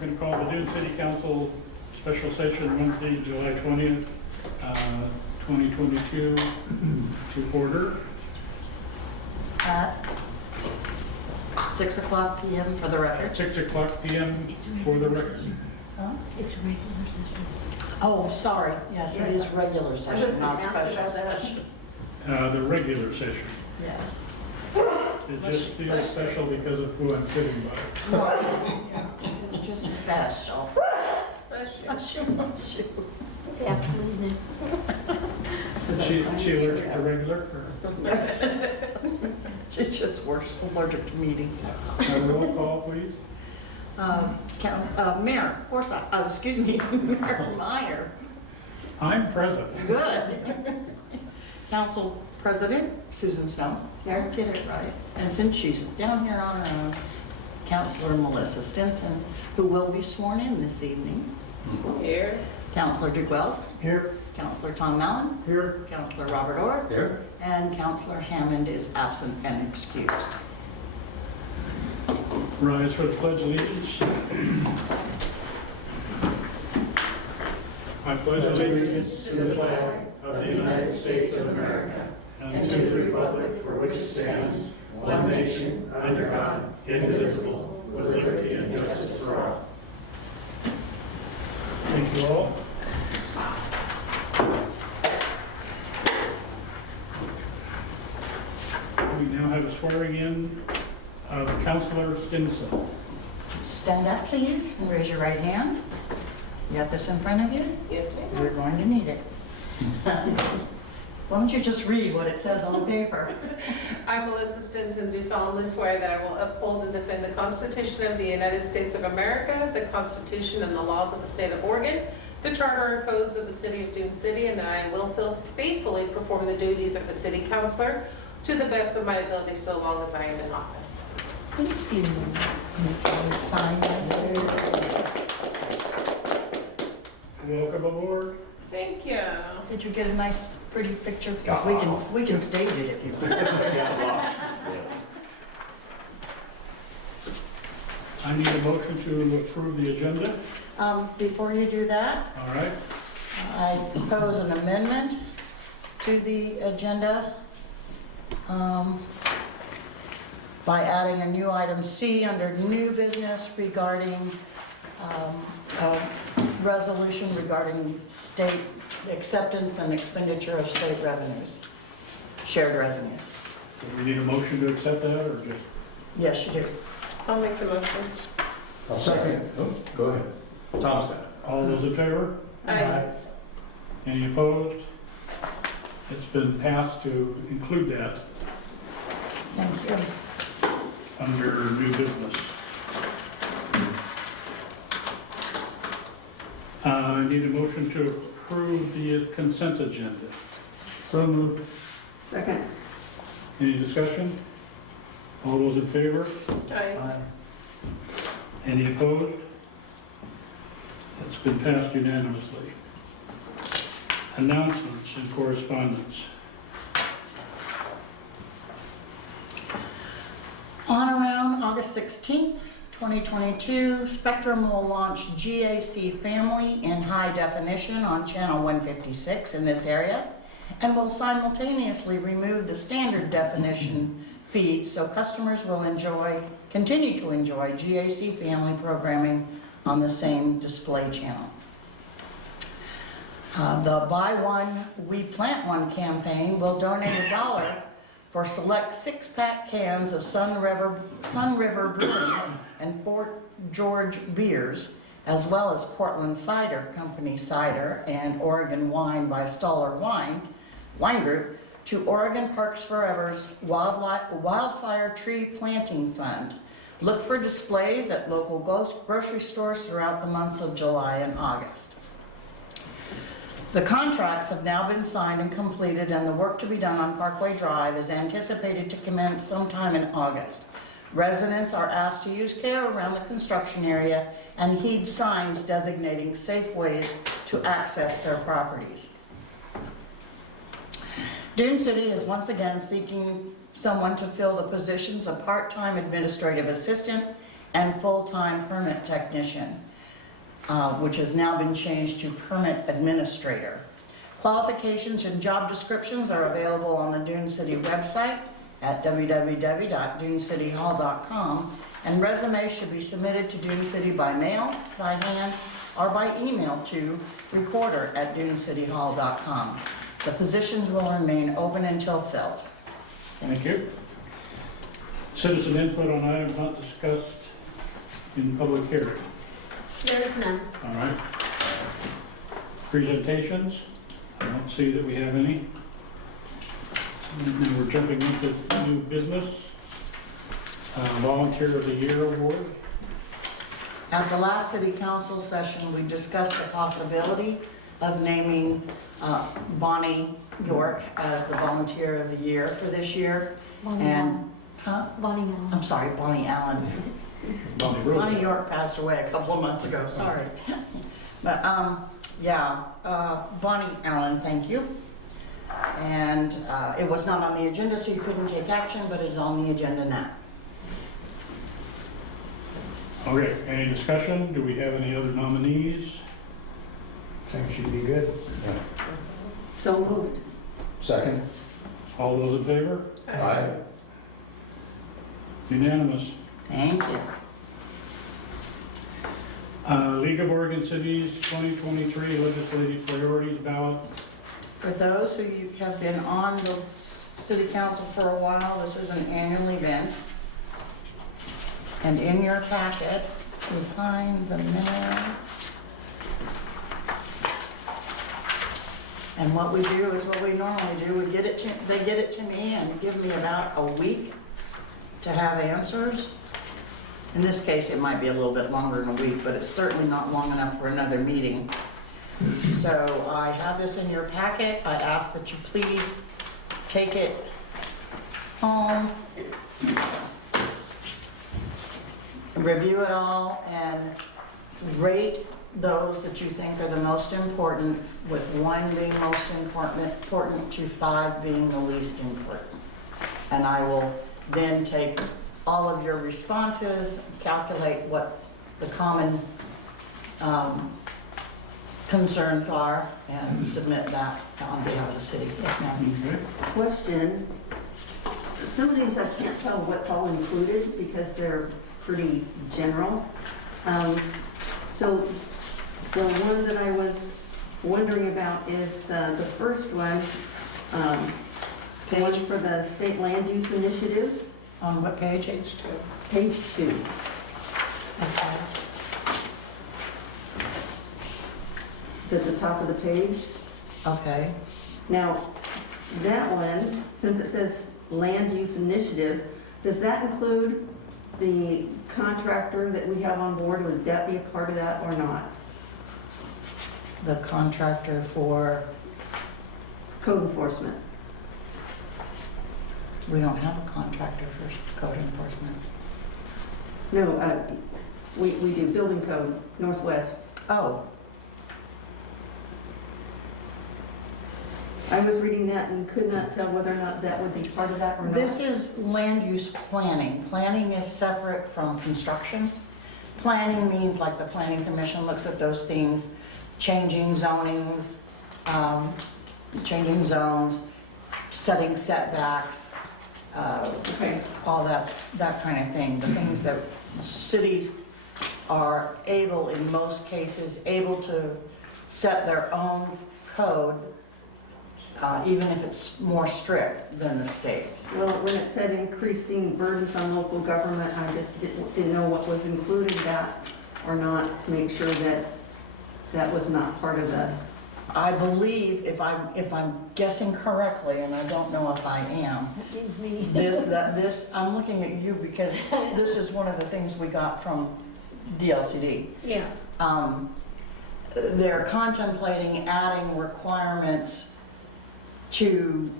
going to call the Dune City Council special session Wednesday, July 20th, 2022 to order. At 6 o'clock p.m. for the record. 6 o'clock p.m. for the record. Huh? It's regular session. Oh, sorry. Yes, it is regular session, not special session. The regular session. Yes. It just feels special because of who I'm sitting by. No, it's just special. Special. Yeah. Is she allergic to regular? She's just worse, allergic to meetings, that's all. Roll call, please. Mayor Forsyth, excuse me, Mayor Meyer. I'm present. Good. Council President Susan Snow. Here. Get it right. And since she's down here on her own, Councilor Melissa Stinson, who will be sworn in this evening. Here. Councilor Duke Wells. Here. Councilor Tom Mallon. Here. Councilor Robert Orr. Here. And Councilor Hammond is absent and excused. Rise for the pledge of allegiance. I pledge allegiance to the flag of the United States of America and to the republic for which it stands, one nation, under God, indivisible, with liberty and justice for all. Thank you all. We now have a swearing in of Councilor Stinson. Stand up, please, and raise your right hand. You got this in front of you? Yes, ma'am. You're going to need it. Why don't you just read what it says on the paper? I, Melissa Stinson, do solemnly swear that I will uphold and defend the Constitution of the United States of America, the Constitution and the laws of the state of Oregon, the charter and codes of the city of Dune City, and that I will faithfully perform the duties of the city councilor to the best of my ability so long as I am in office. Thank you. Sign that. Welcome aboard. Thank you. Did you get a nice, pretty picture? Because we can stage it if you want. I need a motion to approve the agenda. Before you do that, All right. I propose an amendment to the agenda by adding a new item C under new business regarding a resolution regarding state acceptance and expenditure of state revenues, shared revenues. Do we need a motion to accept that or just? Yes, you do. I'll make the motion. I'll second. Oh, go ahead. Tom's got it. All those in favor? Aye. Any opposed? It's been passed to include that Thank you. under new business. I need a motion to approve the consent agenda. So moved. Second. Any discussion? All those in favor? Aye. Any opposed? It's been passed unanimously. Announcements and correspondence. On around August 16th, 2022, Spectrum will launch GAC Family in high definition on channel 156 in this area, and will simultaneously remove the standard definition feed so customers will continue to enjoy GAC Family programming on the same display channel. The Buy One, We Plant One campaign will donate $1 for select 6-pack cans of Sun River Brewing and Fort George beers, as well as Portland Cider Company cider and Oregon Wine by Stoller Wine Group to Oregon Parks Forever's Wildfire Tree Planting Fund. Look for displays at local grocery stores throughout the months of July and August. The contracts have now been signed and completed, and the work to be done on Parkway Drive is anticipated to commence sometime in August. Residents are asked to use care around the construction area and heed signs designating safe ways to access their properties. Dune City is once again seeking someone to fill the positions of part-time administrative assistant and full-time permit technician, which has now been changed to permit administrator. Qualifications and job descriptions are available on the Dune City website at www.dunecityhall.com, and resumes should be submitted to Dune City by mail, by hand, or by email to recorder@dunecityhall.com. The positions will remain open until filled. Thank you. Citizen input on items not discussed in public hearing. There is none. All right. Presentations, I don't see that we have any. And then we're jumping into new business. Volunteer of the Year Award. At the last city council session, we discussed the possibility of naming Bonnie York as the volunteer of the year for this year. Bonnie And, Allen. huh? Bonnie Allen. I'm sorry, Bonnie Allen. Bonnie Rose. Bonnie York passed away a couple of months ago, sorry. But, Bonnie Allen, thank you. And it was not on the agenda, so you couldn't take action, but it's on the agenda now. Okay, any discussion? Do we have any other nominees? Think she'd be good. So moved. Second? All those in favor? Aye. Unanimous. Thank you. League of Oregon Cities 2023 Legislative Priorities Ballot. For those who have been on the city council for a while, this is an annual event. And in your packet, behind the minutes. And what we do is what we normally do, they get it to me and give me about a week to have answers. In this case, it might be a little bit longer than a week, but it's certainly not long enough for another meeting. So I have this in your packet. I ask that you please take it home, review it all, and rate those that you think are the most important, with 1 being most important to 5 being the least important. And I will then take all of your responses, calculate what the common concerns are, and submit that on behalf of the city. Yes, ma'am. Okay. Question, some of these I can't tell what's all included because they're pretty general. So the one that I was wondering about is the first one, the one for the state land use initiatives, On what page? page 2. Okay. It's at the top of the page. Okay. Now, that one, since it says land use initiative, does that include the contractor that we have on board? Would that be a part of that or not? The contractor for, Code enforcement. we don't have a contractor for code enforcement. No, we do building code, Northwest. Oh, I was reading that and could not tell whether or not that would be part of that or not. this is land use planning. Planning is separate from construction. Planning means like the planning commission looks at those things, changing zonings, changing zones, setting setbacks, Okay, all that kind of thing. The things that cities are able, in most cases, able to set their own code, even if it's more strict than the state's. well, when it said increasing burdens on local government, I just didn't know what was included that or not, to make sure that that was not part of the, I believe, if I'm guessing correctly, and I don't know if I am, That means me. I'm looking at you because this is one of the things we got from DLCD. Yeah. They're contemplating adding requirements to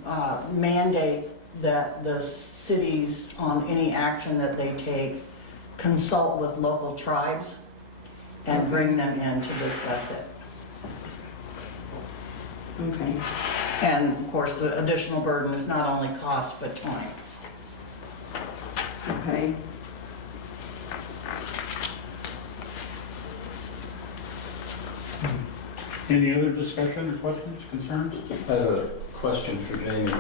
mandate that the cities, on any action that they take, consult with local tribes and bring them in to discuss it. okay. And of course, the additional burden is not only cost, but time. Okay. Any other discussion or questions, concerns? I have a question for Jamie.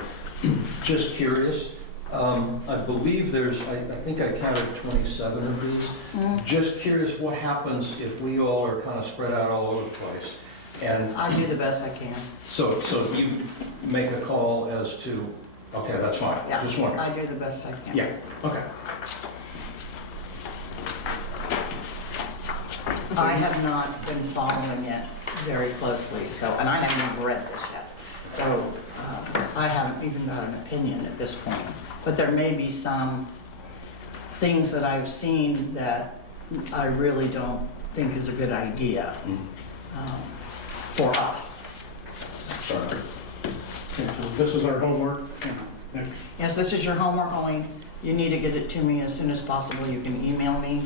Just curious, I believe there's, I think I counted 27 of these. Mm, Just curious, what happens if we all are kind of spread out all over the place? And I do the best I can. so you make a call as to, okay, that's fine, Yeah, just wondering. I do the best I can. Yeah, okay. I have not been following it very closely, so, and I haven't even read this yet. So I haven't even got an opinion at this point. But there may be some things that I've seen that I really don't think is a good idea for us. Sorry. Okay, so this is our homework. Next. Yes, this is your homework, only you need to get it to me as soon as possible. You can email me,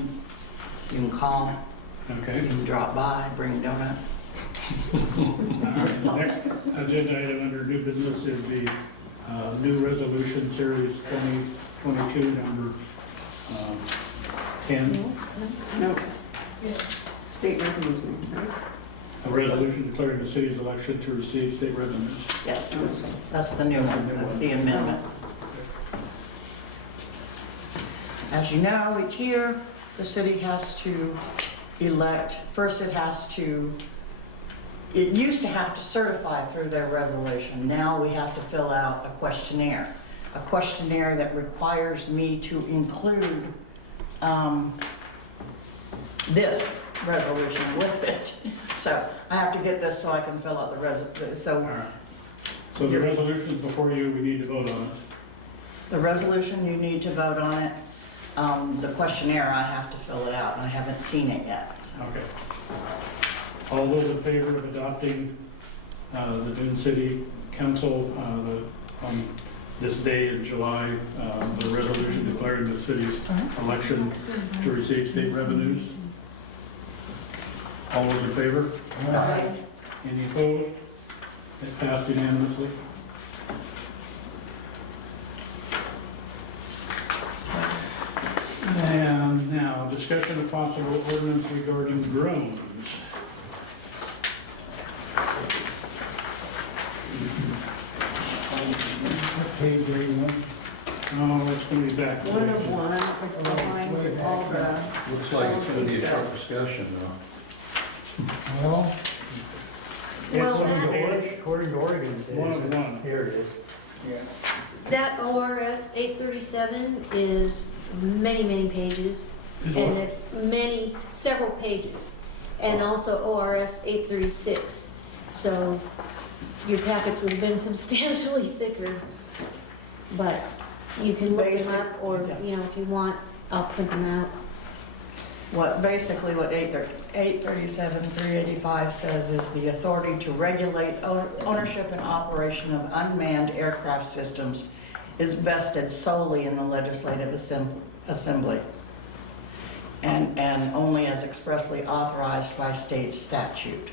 you can call, you Okay. can drop by, bring donuts. All right, the next agenda item under new business is the new resolution series 2022, number 10. No, Yes. state revenues, right? A resolution declaring the city's election to receive state revenues. Yes, that's the new one, that's the amendment. As you know, each year, the city has to elect, first it used to have to certify through their resolution. Now we have to fill out a questionnaire that requires me to include this resolution with it. So I have to get this so I can fill out the All so right. So the resolution's before you, we need to vote on it. the resolution, you need to vote on it. The questionnaire, I have to fill it out, and I haven't seen it yet. So. Okay. All those in favor of adopting the Dune City Council on this day in July, the resolution declaring the city's election to receive state revenues? All those in favor? Aye. Any opposed? It passed unanimously. And now, discussion of possible ordinance regarding drones. What page are you on? Oh, it's going to be back. One of one, it's behind all the, Looks like it's going to be a sharp discussion, though. Well, Well, according to that- Oregon, according to Oregon, it One is. of one. Here it is. That ORS 837 is many pages, Is and what? several pages, and also ORS 836. So your packets would have been substantially thicker, but you can look them up, or, you know, if you want, I'll print them out. Basically what 837, 385 says is the authority to regulate ownership and operation of unmanned aircraft systems is vested solely in the legislative assembly and only as expressly authorized by state statute.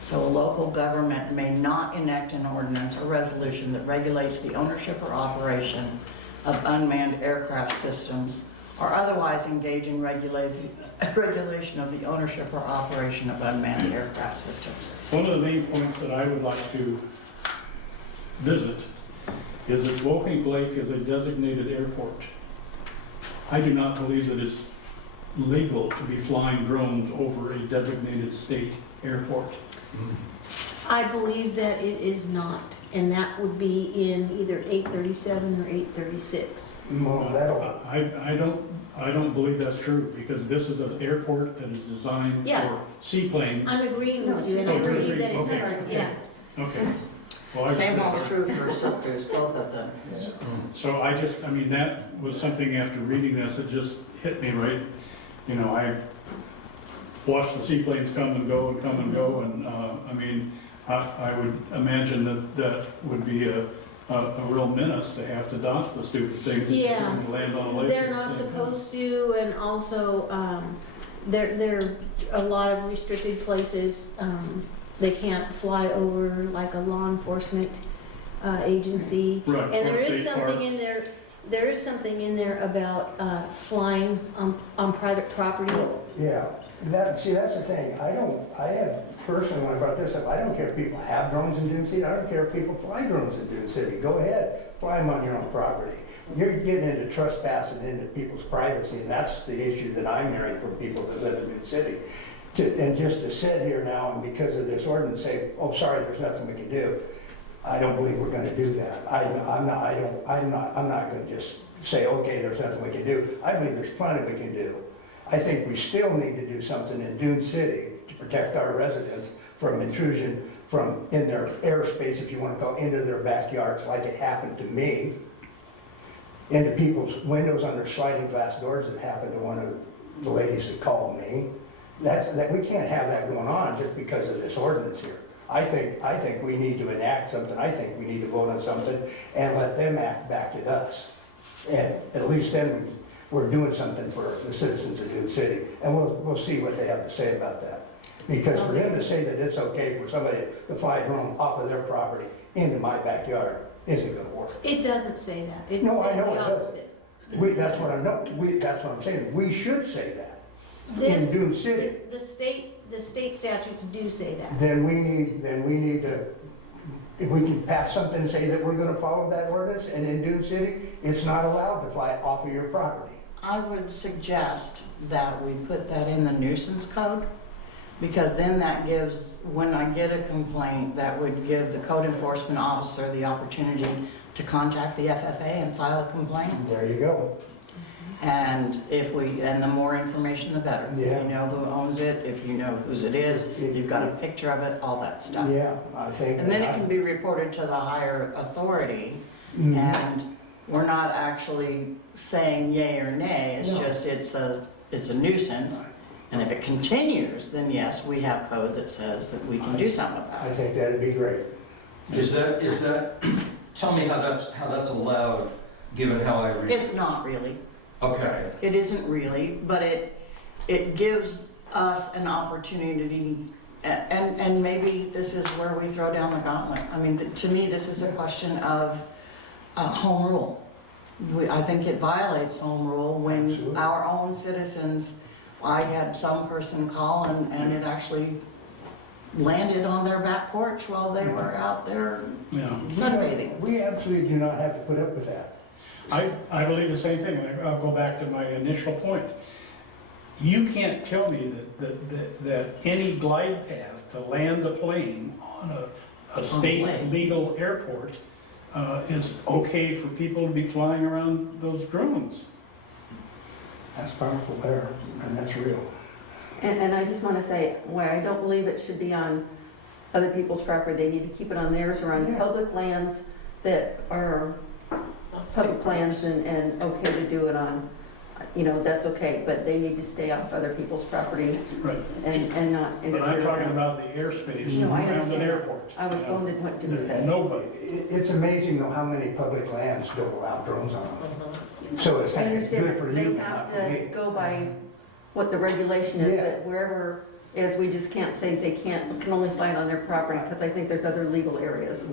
So a local government may not enact an ordinance or resolution that regulates the ownership or operation of unmanned aircraft systems or otherwise engage in regulation of the ownership or operation of unmanned aircraft systems. One of the main points that I would like to visit is that Woking Lake is a designated airport. I do not believe that it's legal to be flying drones over a designated state airport. I believe that it is not, and that would be in either 837 or 836. Well, that'll, I don't believe that's true, because this is an airport that is designed Yeah. for seaplanes. I'm agreeing with you, and So I we're believe that it's okay, different, okay. yeah. Okay. Well, I- Same holds true for Silkus, both of them. So I mean, that was something after reading this, it just hit me right. You know, I watched the seaplanes come and go, and, I mean, I would imagine that would be a real menace to have to dodge the stupid things. Yeah. And land on a lake. They're not supposed to, and also, there are a lot of restricted places. They can't fly over like a law enforcement agency. Right. And there or is state something park. in there, there is something in there about flying on private property. Yeah, see, that's the thing, I have personally, when I brought this up, I don't care if people have drones in Dune City, I don't care if people fly drones in Dune City, go ahead, fly them on your own property. You're getting into trespassing into people's privacy, and that's the issue that I'm hearing from people that live in Dune City. And just to sit here now and because of this ordinance say, oh, sorry, there's nothing we can do, I don't believe we're gonna do that. I'm not gonna just say, okay, there's nothing we can do. I believe there's plenty we can do. I think we still need to do something in Dune City to protect our residents from intrusion from in their airspace, if you want to call it, into their backyards, like it happened to me, into people's windows on their sliding glass doors that happened to one of the ladies that called me. That we can't have that going on just because of this ordinance here. I think we need to enact something. I think we need to vote on something and let them act back at us. And at least then we're doing something for the citizens of Dune City. And we'll see what they have to say about that. Because for them to say that it's okay for somebody to fly a drone off of their property into my backyard isn't gonna work. It doesn't say that. It No, I says know the it doesn't. opposite. That's what I'm saying. We should say that. In This, Dune City. the state statutes do say that. Then we need to, if we can pass something and say that we're gonna follow that ordinance, and in Dune City, it's not allowed to fly off of your property. I would suggest that we put that in the nuisance code, because then that gives, when I get a complaint, that would give the code enforcement officer the opportunity to contact the FFA and file a complaint. There you go. And and the more information, the better. If Yeah. you know who owns it, if you know whose it is, you've got a picture of it, all that stuff. Yeah, I think. And then it can be reported to the higher authority, Mhm. and we're not actually saying yay or nay, it's No. just, it's a nuisance. And if it continues, then yes, we have code that says that we can do something about I it. think that'd be great. Is that, tell me how that's allowed, given how I read it? It's not really, Okay, it isn't really, but it gives us an opportunity, and maybe this is where we throw down the gauntlet. I mean, to me, this is a question of home rule. I think it violates home rule when Absolutely. our own citizens, I had some person call and it actually landed on their back porch while they were out there Yeah, sunbathing. We absolutely do not have to put up with that. I believe the same thing. I'll go back to my initial point. You can't tell me that any glide path to land a plane on a state way. legal airport is okay for people to be flying around those drones. That's powerful there, and that's real. And I just want to say, why I don't believe it should be on other people's property. They need to keep it on theirs or on Yeah. public lands that are public lands and okay to do it on. That's okay, but they need to stay off other people's property Right. and not But I'm interfere. talking about the airspace No, I around an understand that. airport. I was going to what to There's say. nobody. It's amazing though how many public lands don't allow drones on them. So it's I kind of understand good for that they you, but have not for to me. go by what the regulation is, Yeah. but wherever is, we just can't say they can only fly it on their property, because I think there's other legal areas.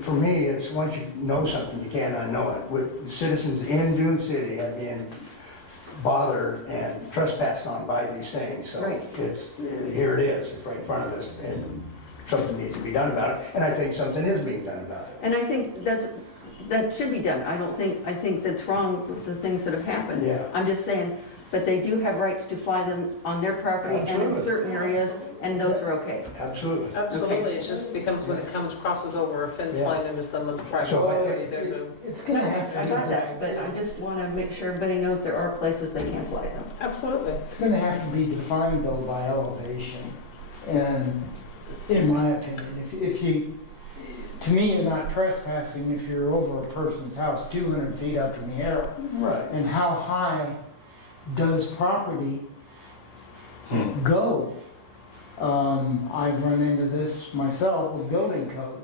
For me, it's once you know something, you can't unknow it. With citizens in Dune City have been bothered and trespassed on by these things. So Right. here it is, it's right in front of us, and something needs to be done about it. And I think something is being done about it. And I think that should be done. I think that's wrong with the things that have happened. Yeah. I'm just saying, but they do have rights to fly them on their property and in Absolutely. certain areas, and those are okay. Absolutely. Absolutely, it just becomes when it crosses over a fence Yeah. line into someone's private So I property, think- there's a, It's I got that, but I just want to make sure everybody knows there are places they can fly them. absolutely. It's gonna have to be defined though by elevation. And in my opinion, if you, to me, you're not trespassing if you're over a person's house 200 feet up in the air. Right. And how high does property go? I've run into this myself with building code,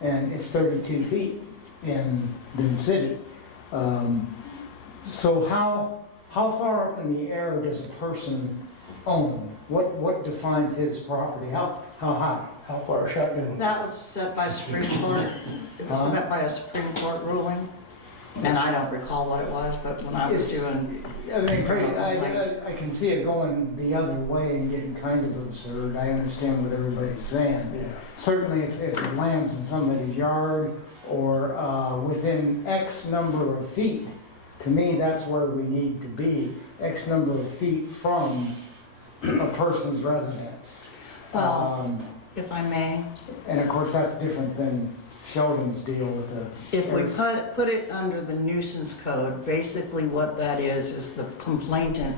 and it's 32 feet in Dune City. So how far up in the air does a person own? What defines his property? How high? How far a shotgun? That was set by Supreme Court, it was set by a Supreme Court ruling. And I don't recall what it was, but when I was It's- doing, I mean, I can see it going the other way and getting kind of absurd. I understand what everybody's saying. Yeah. Certainly if the land's in somebody's yard or within X number of feet, to me, that's where we need to be, X number of feet from a person's residence. well, if I may, And of course, that's different than Sheldon's deal with the. if we put it under the nuisance code, basically what that is the complainant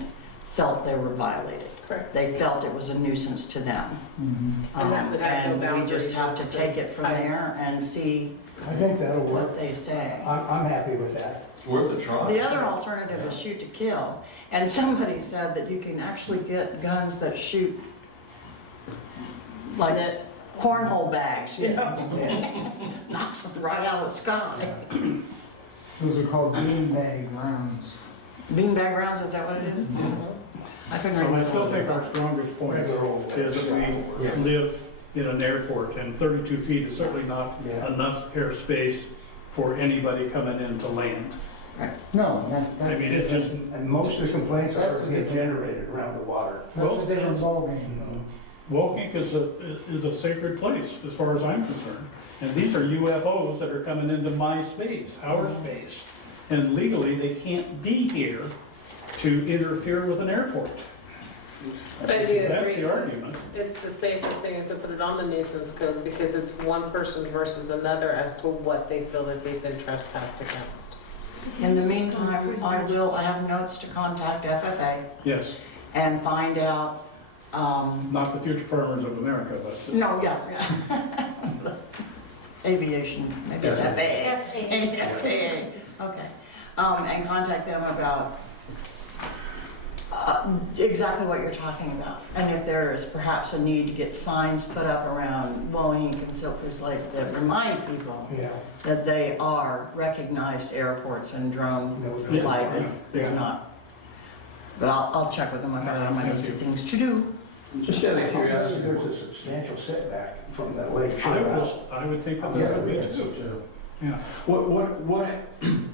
felt they were violated. Correct. They felt it was a nuisance to them. Mhm. And that would have no And we just have boundaries. to take it from there and see I think that'll work. what they say. I'm happy with that. It's worth a try. The other alternative is shoot to kill. And somebody said that you can actually get guns that shoot like That's- cornhole bags, you know? Yeah. Knocks them right out of the sky. Those are called beanbag rounds. Beanbag rounds, is that what it is? I couldn't So remember. I still think our strongest point Regular old is that we Yeah. live in an airport, and 32 feet is certainly not Yeah. enough airspace for anybody coming in to land. No, that's I mean, it's different. just, And most of the complaints are That's a get different- generated around the water. That's well, a different ballgame. Woking is a sacred place, as far as I'm concerned. And these are UFOs that are coming into my space, our space. And legally, they can't be here to interfere with an airport. But I do That's agree, the argument. it's the safest thing is to put it on the nuisance code because it's one person versus another as to what they feel that they've been trespassed against. In the meantime, I have notes to contact FFA Yes, and find out, not the future farmers of America, but no, yeah. Aviation, maybe it's FAA. FAA, okay. And contact them about exactly what you're talking about. And if there is perhaps a need to get signs put up around Wellington and Silkus Lake that remind people Yeah. that they are recognized airports and drone No, flight is yeah. not. But I'll check with them, I've got it on my list of things to do. Just out of curiosity. There's a substantial setback from the lake I shore house. would think that Yeah, there would be so too. too. Yeah. What,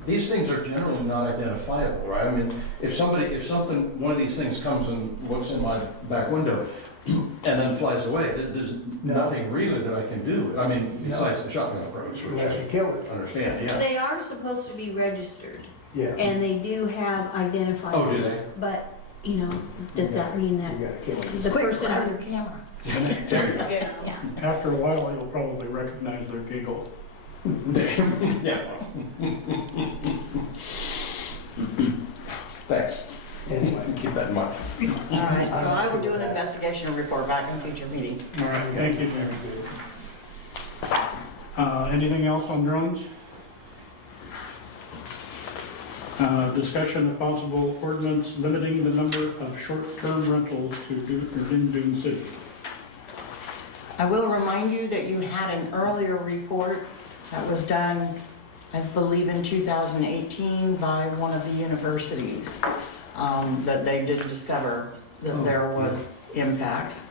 these things are generally not identifiable, right? I mean, if one of these things comes and looks in my back window and then flies away, there's No. nothing really that I can do. I mean, No. besides the shotgun approach, which Unless you I kill it. understand, yeah. They are supposed to be registered, Yeah. and they do have identifiers. Oh, do they? But, you know, does that mean that You gotta kill it. the Quick, person grab who, your camera. There you go. Yeah. yeah. After a while, you'll probably recognize their giggle. Yeah. Thanks. Anyway. Keep that in mind. All right, so I will do an investigation and report back in future meeting. All right, thank you, Jerry. Anything else on drones? Discussion of possible ordinance limiting the number of short-term rentals in Dune City. I will remind you that you had an earlier report that was done, I believe in 2018 by one of the universities, that they did discover that there was impacts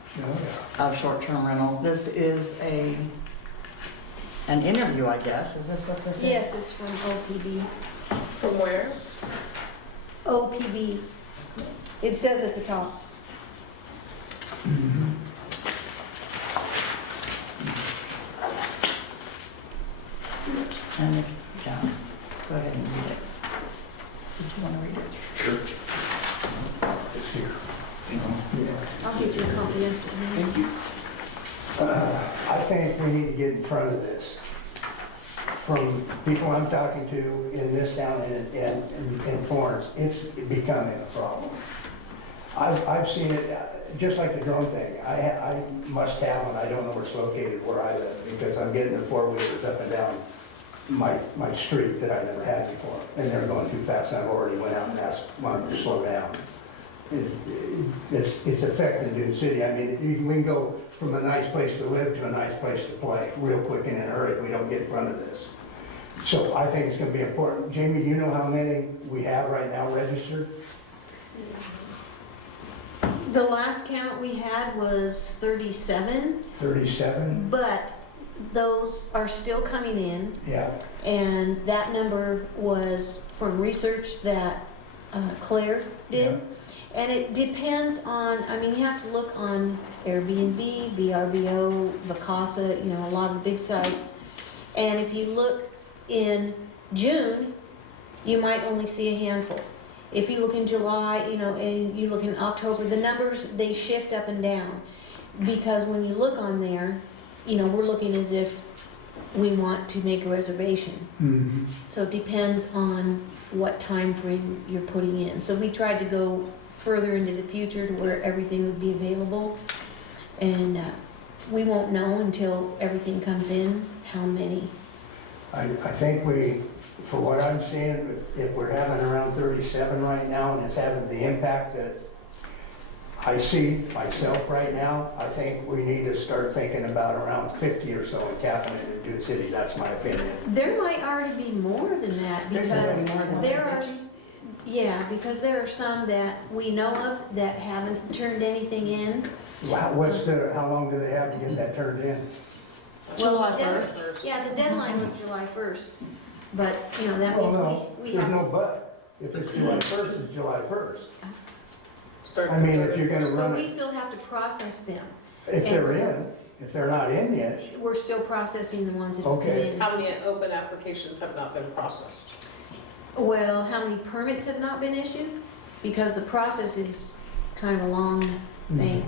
Oh, of short-term rentals. This is an interview, I guess. Is this what this is? Yes, it's from OPB. From where? OPB. It says at the top. And, yeah, go ahead and read it. Did you want to read it? Sure. It's here. Yeah. I'll get you a copy after the meeting. I think we need to get in front of this. From people I'm talking to in this town and in Florence, it's becoming a problem. I've seen it, just like the drone thing. I must have one, I don't know where it's located where I live, because I'm getting the four-wheelers up and down my street that I never had before. And they're going too fast, and I've already went out and asked one to slow down. It's affecting Dune City. I mean, we can go from a nice place to live to a nice place to play real quick and in a hurry if we don't get in front of this. So I think it's gonna be important. Jamie, do you know how many we have right now registered? The last count we had was 37, 37? but those are still coming in, Yeah, and that number was from research that Claire did. And it depends on, I mean, you have to look on Airbnb, VRBO, Vacasa, you know, a lot of the big sites. And if you look in June, you might only see a handful. If you look in July, you know, and you look in October, the numbers, they shift up and down. Because when you look on there, you know, we're looking as if we want to make a reservation. Mhm. So it depends on what time frame you're putting in. So we tried to go further into the future to where everything would be available. And we won't know until everything comes in, how many. I think we, for what I'm seeing, if we're having around 37 right now and it's having the impact that I see myself right now, I think we need to start thinking about around 50 or so and capping it in Dune City. That's my opinion. There might already be more than that There's because already more than there that. are, yeah, because there are some that we know of that haven't turned anything in. How long do they have to get that turned in? July the dead- 1st. Yeah, the deadline was July 1st, but, you know, that Well, means no, we there's have no to. but. If it's July 1st, it's July 1st. Start I mean, the if you're gonna But run we it, still have to process them. if and they're so- in, if they're not in yet, We're still processing the ones that have been Okay. in. How many open applications have not been processed? Well, how many permits have not been issued? Because the process is kind of a long thing.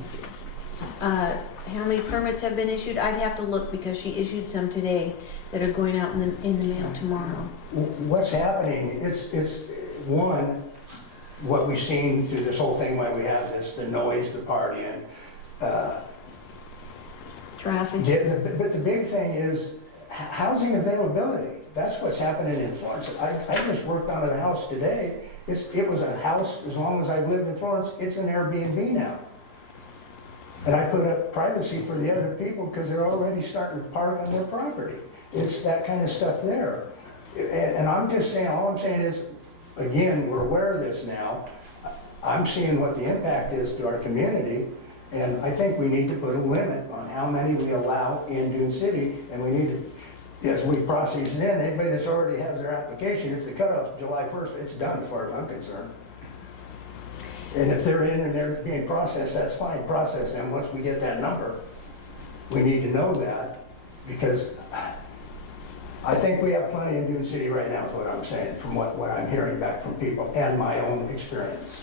How many permits have been issued? I'd have to look because she issued some today that are going out in the mail tomorrow. what's happening, it's one, what we've seen through this whole thing, why we have this, the noise, the partying. Traffic. But the big thing is housing availability. That's what's happening in Florence. I just worked on a house today. It was a house, as long as I've lived in Florence, it's an Airbnb now. And I put up privacy for the other people because they're already starting to park on their property. It's that kind of stuff there. And I'm just saying, all I'm saying is, again, we're aware of this now. I'm seeing what the impact is to our community, and I think we need to put a limit on how many we allow in Dune City, and we need to, as we process it in, anybody that's already has their application, if the cutoff's July 1st, it's done as far as I'm concerned. And if they're in and they're being processed, that's fine, process them. Once we get that number, we need to know that, because I think we have plenty in Dune City right now, is what I'm saying, from what I'm hearing back from people and my own experience.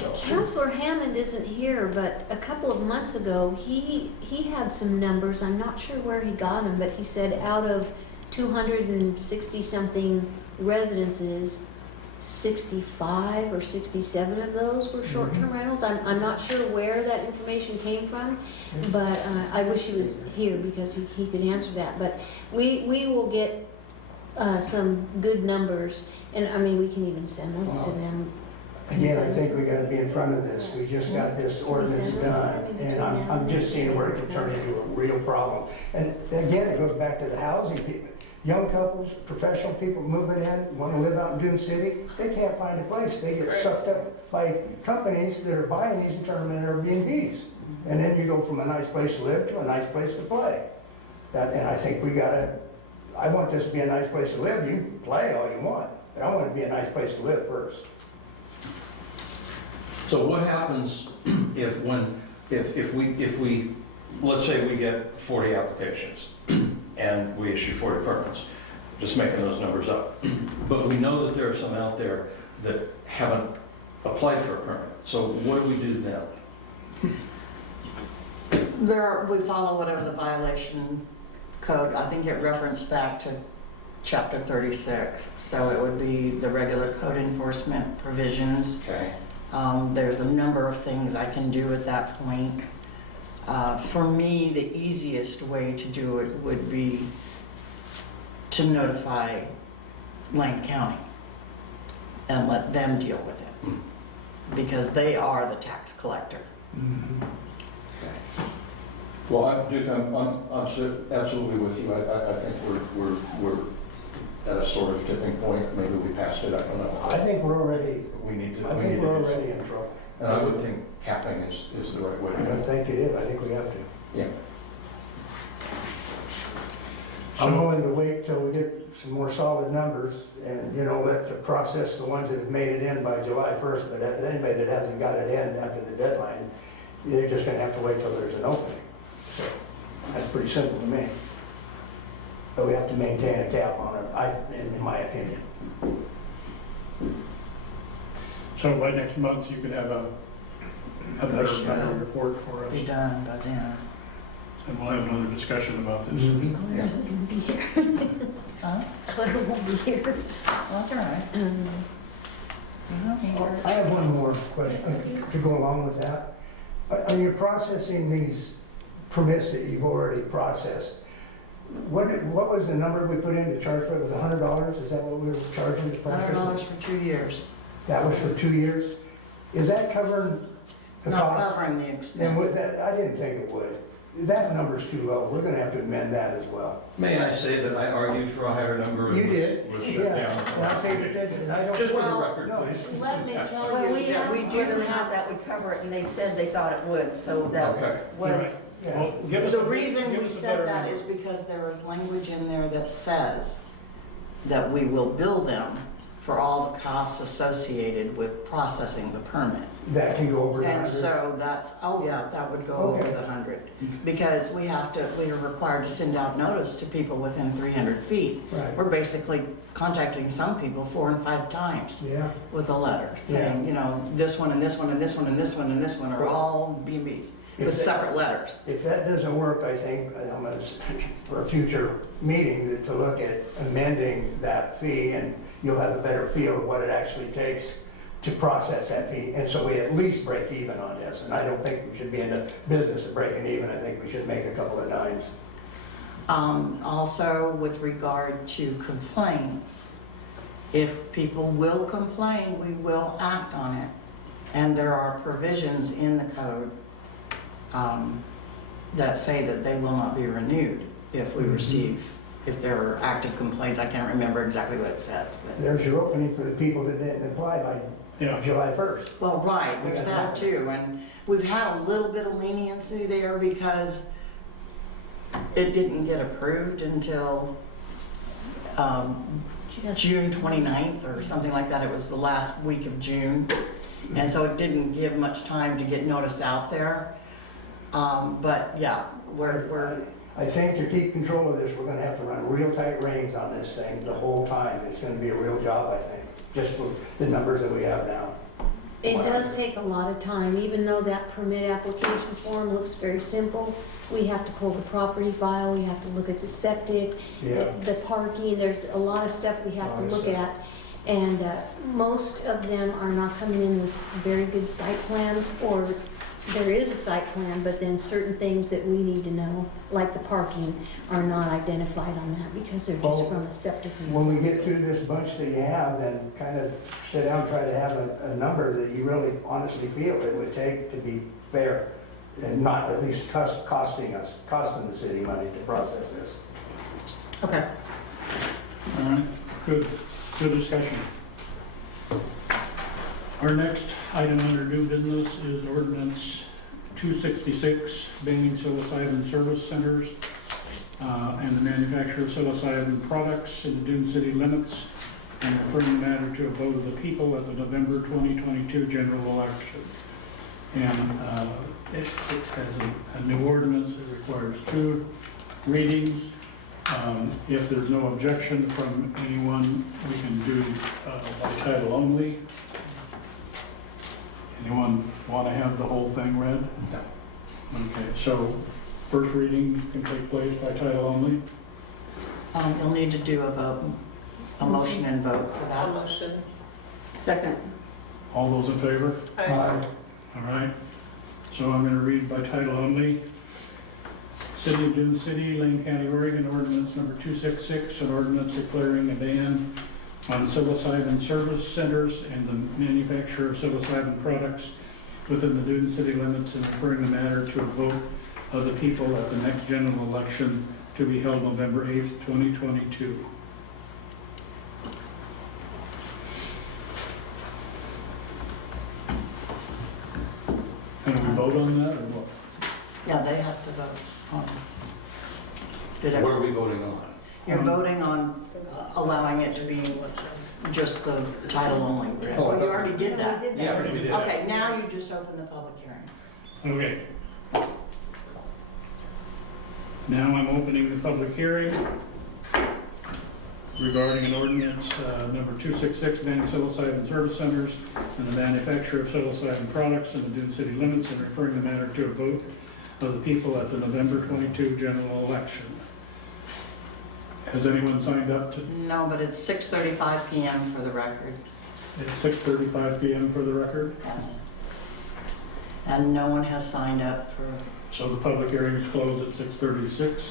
So, Counselor Hammond isn't here, but a couple of months ago, he had some numbers. I'm not sure where he got them, but he said out of 260-something residences, 65 or 67 of those were short-term rentals. I'm not sure where that information came from, but I wish he was here because he could answer that. But we will get some good numbers, and I mean, we can even send those to them. again, I think we gotta be in front of this. We just got this ordinance done, and I'm just seeing where it could turn into a real problem. And again, it goes back to the housing people. Young couples, professional people moving in, want to live out in Dune City, they can't find a place. They get sucked up by companies that are buying these and turning them into Airbnbs. And then you go from a nice place to live to a nice place to play. And I think we gotta, I want this to be a nice place to live. You can play all you want, but I want it to be a nice place to live first. So what happens if we, let's say we get 40 applications and we issue 40 permits, just making those numbers up. But we know that there are some out there that haven't applied for a permit. So what do we do then? We follow whatever the violation code, I think it referenced back to chapter 36. So it would be the regular code enforcement provisions. Okay. There's a number of things I can do at that point. For me, the easiest way to do it would be to notify Lane County and let them deal with it, because they are the tax collector. Well, Duke, I'm absolutely with you. I think we're at a sort of tipping point. Maybe we passed it, I don't know. I think we're already, We need to. I we think need to we're do already something. in trouble. And I would think capping is the right way to I go. think it is, I think we have to. Yeah. I'm willing to wait till we get some more solid numbers and, let the process the ones that have made it in by July 1st, but anybody that hasn't got it in after the deadline, they're just gonna have to wait till there's an opening. So, that's pretty simple to me. But we have to maintain a cap on it, in my opinion. So by next month, you could have a better should. report for us, Be done by then. and we'll have another discussion about this. Claire isn't gonna be here. Huh? Claire won't be here. Well, that's all right. You don't need her. I have one more question to go along with that. Are you processing these permits that you've already processed? What was the number we put in to charge for it? Was it $100? Is that what we were charging to process $100 it? for 2 years. That was for 2 years? Is that covering the Not cost? covering the And with expense. that, I didn't think it would. That number's too low. We're gonna have to amend that as well. May I say that I argued for a higher number and You did. was Yeah. shut And I down? paid attention, and I don't. Just for the Well, record, no. please. Let me tell Well, you we that we asked do whether or not have, that would cover it, and they said they thought it would, so that Okay. was, Yeah. Well, give us the a- reason give we us a said better that number. is because there is language in there that says that we will bill them for all the costs associated with processing the permit. That can go over the And 100. so that's, oh yeah, that would go over Okay. the 100. Because we are required to send out notice to people within 300 feet. Right, We're basically contacting some people 4 and 5 times yeah. with a letter saying, this one and this one and this one and this one and this one are all B&Bs with If that- separate letters. If that doesn't work, I think, for a future meeting, to look at amending that fee, and you'll have a better feel of what it actually takes to process that fee, and so we at least break even on this. And I don't think we should be in the business of breaking even. I think we should make a couple of dimes. Also, with regard to complaints, if people will complain, we will act on it. And there are provisions in the code that say that they will not be renewed if we receive, if there are active complaints. I can't remember exactly what it says, but. There's your opening for the people that didn't apply by Yeah, July 1st. Well, right, there's that too, and we've had a little bit of leniency there because it didn't get approved until Just- June 29th or something like that. It was the last week of June. And so it didn't give much time to get notice out there. But yeah, we're, I think to keep control of this, we're gonna have to run real tight reins on this thing the whole time. It's gonna be a real job, I think, just with the numbers that we have now. It does take a lot of time, even though that permit application form looks very simple. We have to pull the property file, we have to look at the septic, Yeah. the parking, there's a lot of stuff we have to Lot of look stuff. at. And most of them are not coming in with very good site plans, or there is a site plan, but then certain things that we need to know, like the parking, are not identified on that because they're just Well, from a septic. When we get through this bunch that you have, then kind of sit down and try to have a number that you really honestly feel it would take to be fair and not at least costing the city money to process this. okay. all right, good discussion. Our next item under new business is ordinance 266, banning psilocybin service centers and the manufacture of psilocybin products in the Dune City limits, and referring the matter to a vote of the people at the November 2022 general election. And it has a new ordinance, it requires 2 readings. If there's no objection from anyone, we can do by title only. Anyone want to have the whole thing read? No. Okay, so first reading can take place by title only. You'll need to do a vote, a motion and vote for A that. motion. second, All those in favor? Aye. All right. So I'm going to read by title only. City of Dune City, Lane County, Oregon, ordinance number 266, an ordinance declaring a ban on psilocybin service centers and the manufacture of psilocybin products within the Dune City limits, and referring the matter to a vote of the people at the next general election to be held November 8th, 2022. Can we vote on that or what? Yeah, they have to vote on it. Did What it- are we voting on? You're voting on allowing it to be just the title only. Oh, you already did that. Yeah, we did that. Okay, now you just open the public hearing. Okay. Now I'm opening the public hearing regarding an ordinance number 266, banning psilocybin service centers and the manufacture of psilocybin products in the Dune City limits and referring the matter to a vote of the people at the November 22 general election. Has anyone signed up to? No, but it's 6:35 PM for the record. It's 6:35 PM for the record. Yes. And no one has signed up for, So the public hearing is closed at 6:36.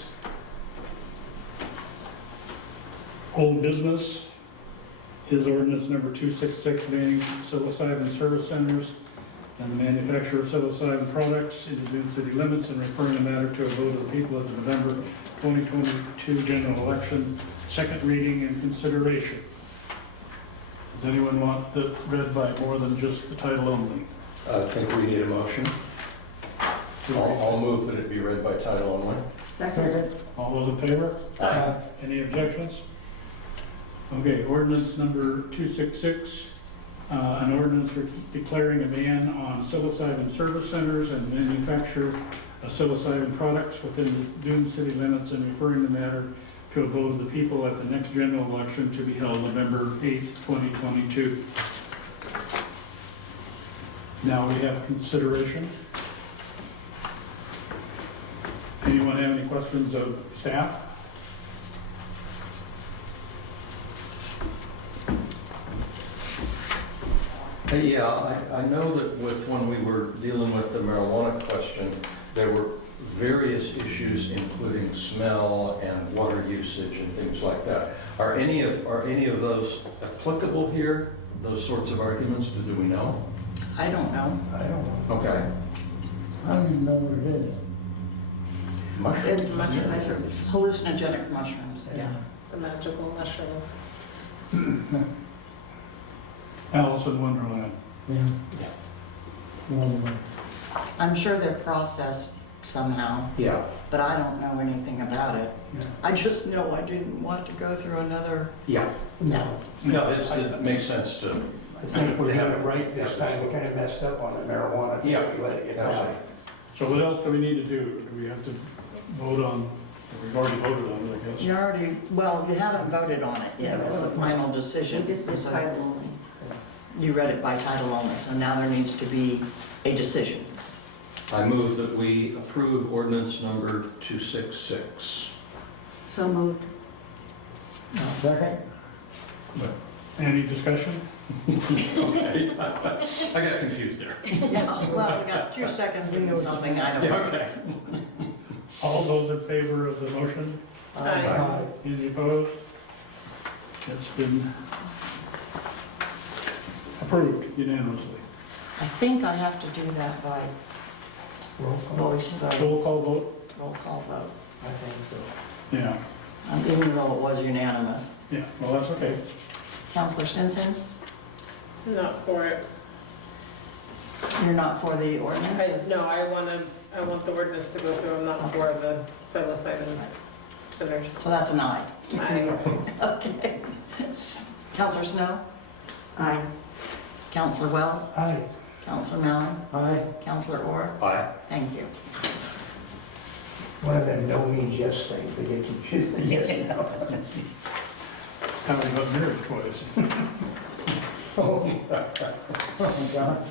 Old business is ordinance number 266, banning psilocybin service centers and the manufacture of psilocybin products in the Dune City limits and referring the matter to a vote of the people at the November 2022 general election, second reading and consideration. Does anyone want that read by more than just the title only? I think we need a motion. I'll move that it be read by title only. Second. All those in favor? Aye. Any objections? Okay, ordinance number 266, an ordinance declaring a ban on psilocybin service centers and manufacture of psilocybin products within the Dune City limits and referring the matter to a vote of the people at the next general election to be held November 8, 2022. Now we have consideration. Anyone have any questions of staff? Yeah, I know that when we were dealing with the marijuana question, there were various issues, including smell and water usage and things like that. Are any of those applicable here, those sorts of arguments? Do we know? I don't know. I don't know. Okay. I don't even know what it is. Mushrooms. It's hallucinogenic mushrooms, yeah. The magical mushrooms. Alice in Wonderland. Yeah. Well, I'm sure they're processed somehow, Yeah, but I don't know anything about it. Yeah. I just know I didn't want to go through another, yeah. no. No, it makes sense to, I think we're doing it right this time. We kind of messed up on the marijuana. I think Yeah. we let it get by. Absolutely. So what else do we need to do? Do we have to vote on, we've already voted on it, I guess. You already, well, you haven't voted on it yet as a final We decision. just did So title only. you read it by title only, so now there needs to be a decision. I move that we approve ordinance number 266. So moved. second? Any discussion? Okay. I got confused there. Yeah, well, we got 2 seconds into something, I don't know. Okay. All those in favor of the motion? Aye. Any opposed? It's been approved unanimously. I think I have to do that by Roll call. voice vote, Roll call vote? roll call vote, I think so. Yeah, even though it was unanimous. yeah, well, that's okay. Counselor Stinson, Not for it. you're not for the ordinance? No, I want the ordinance to go through. I'm not for the psilocybin centers. So that's an aye. Aye. Okay. Counselor Snow, Aye. Counselor Wells, Aye. Counselor Mallon, Aye. Counselor Orr, Aye. thank you. One of them no means yes things. They get confused. Yes and no. How we got married twice. Oh, God.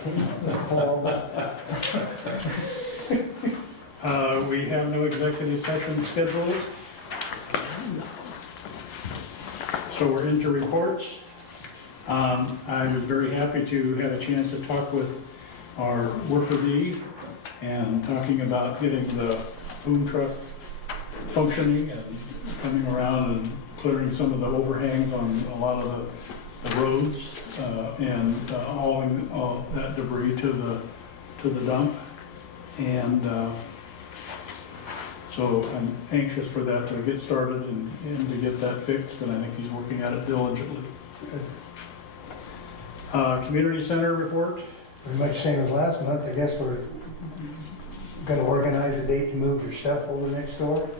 We have no executive session scheduled. So we're into reports. I was very happy to have a chance to talk with our worker bee and talking about getting the boom truck functioning and coming around and clearing some of the overhangs on a lot of the roads and hauling all that debris to the dump. And so I'm anxious for that to get started and to get that fixed, and I think he's working at it diligently. Community center report? Pretty much same as last month. I guess we're gonna organize a date to move your stuff over next door.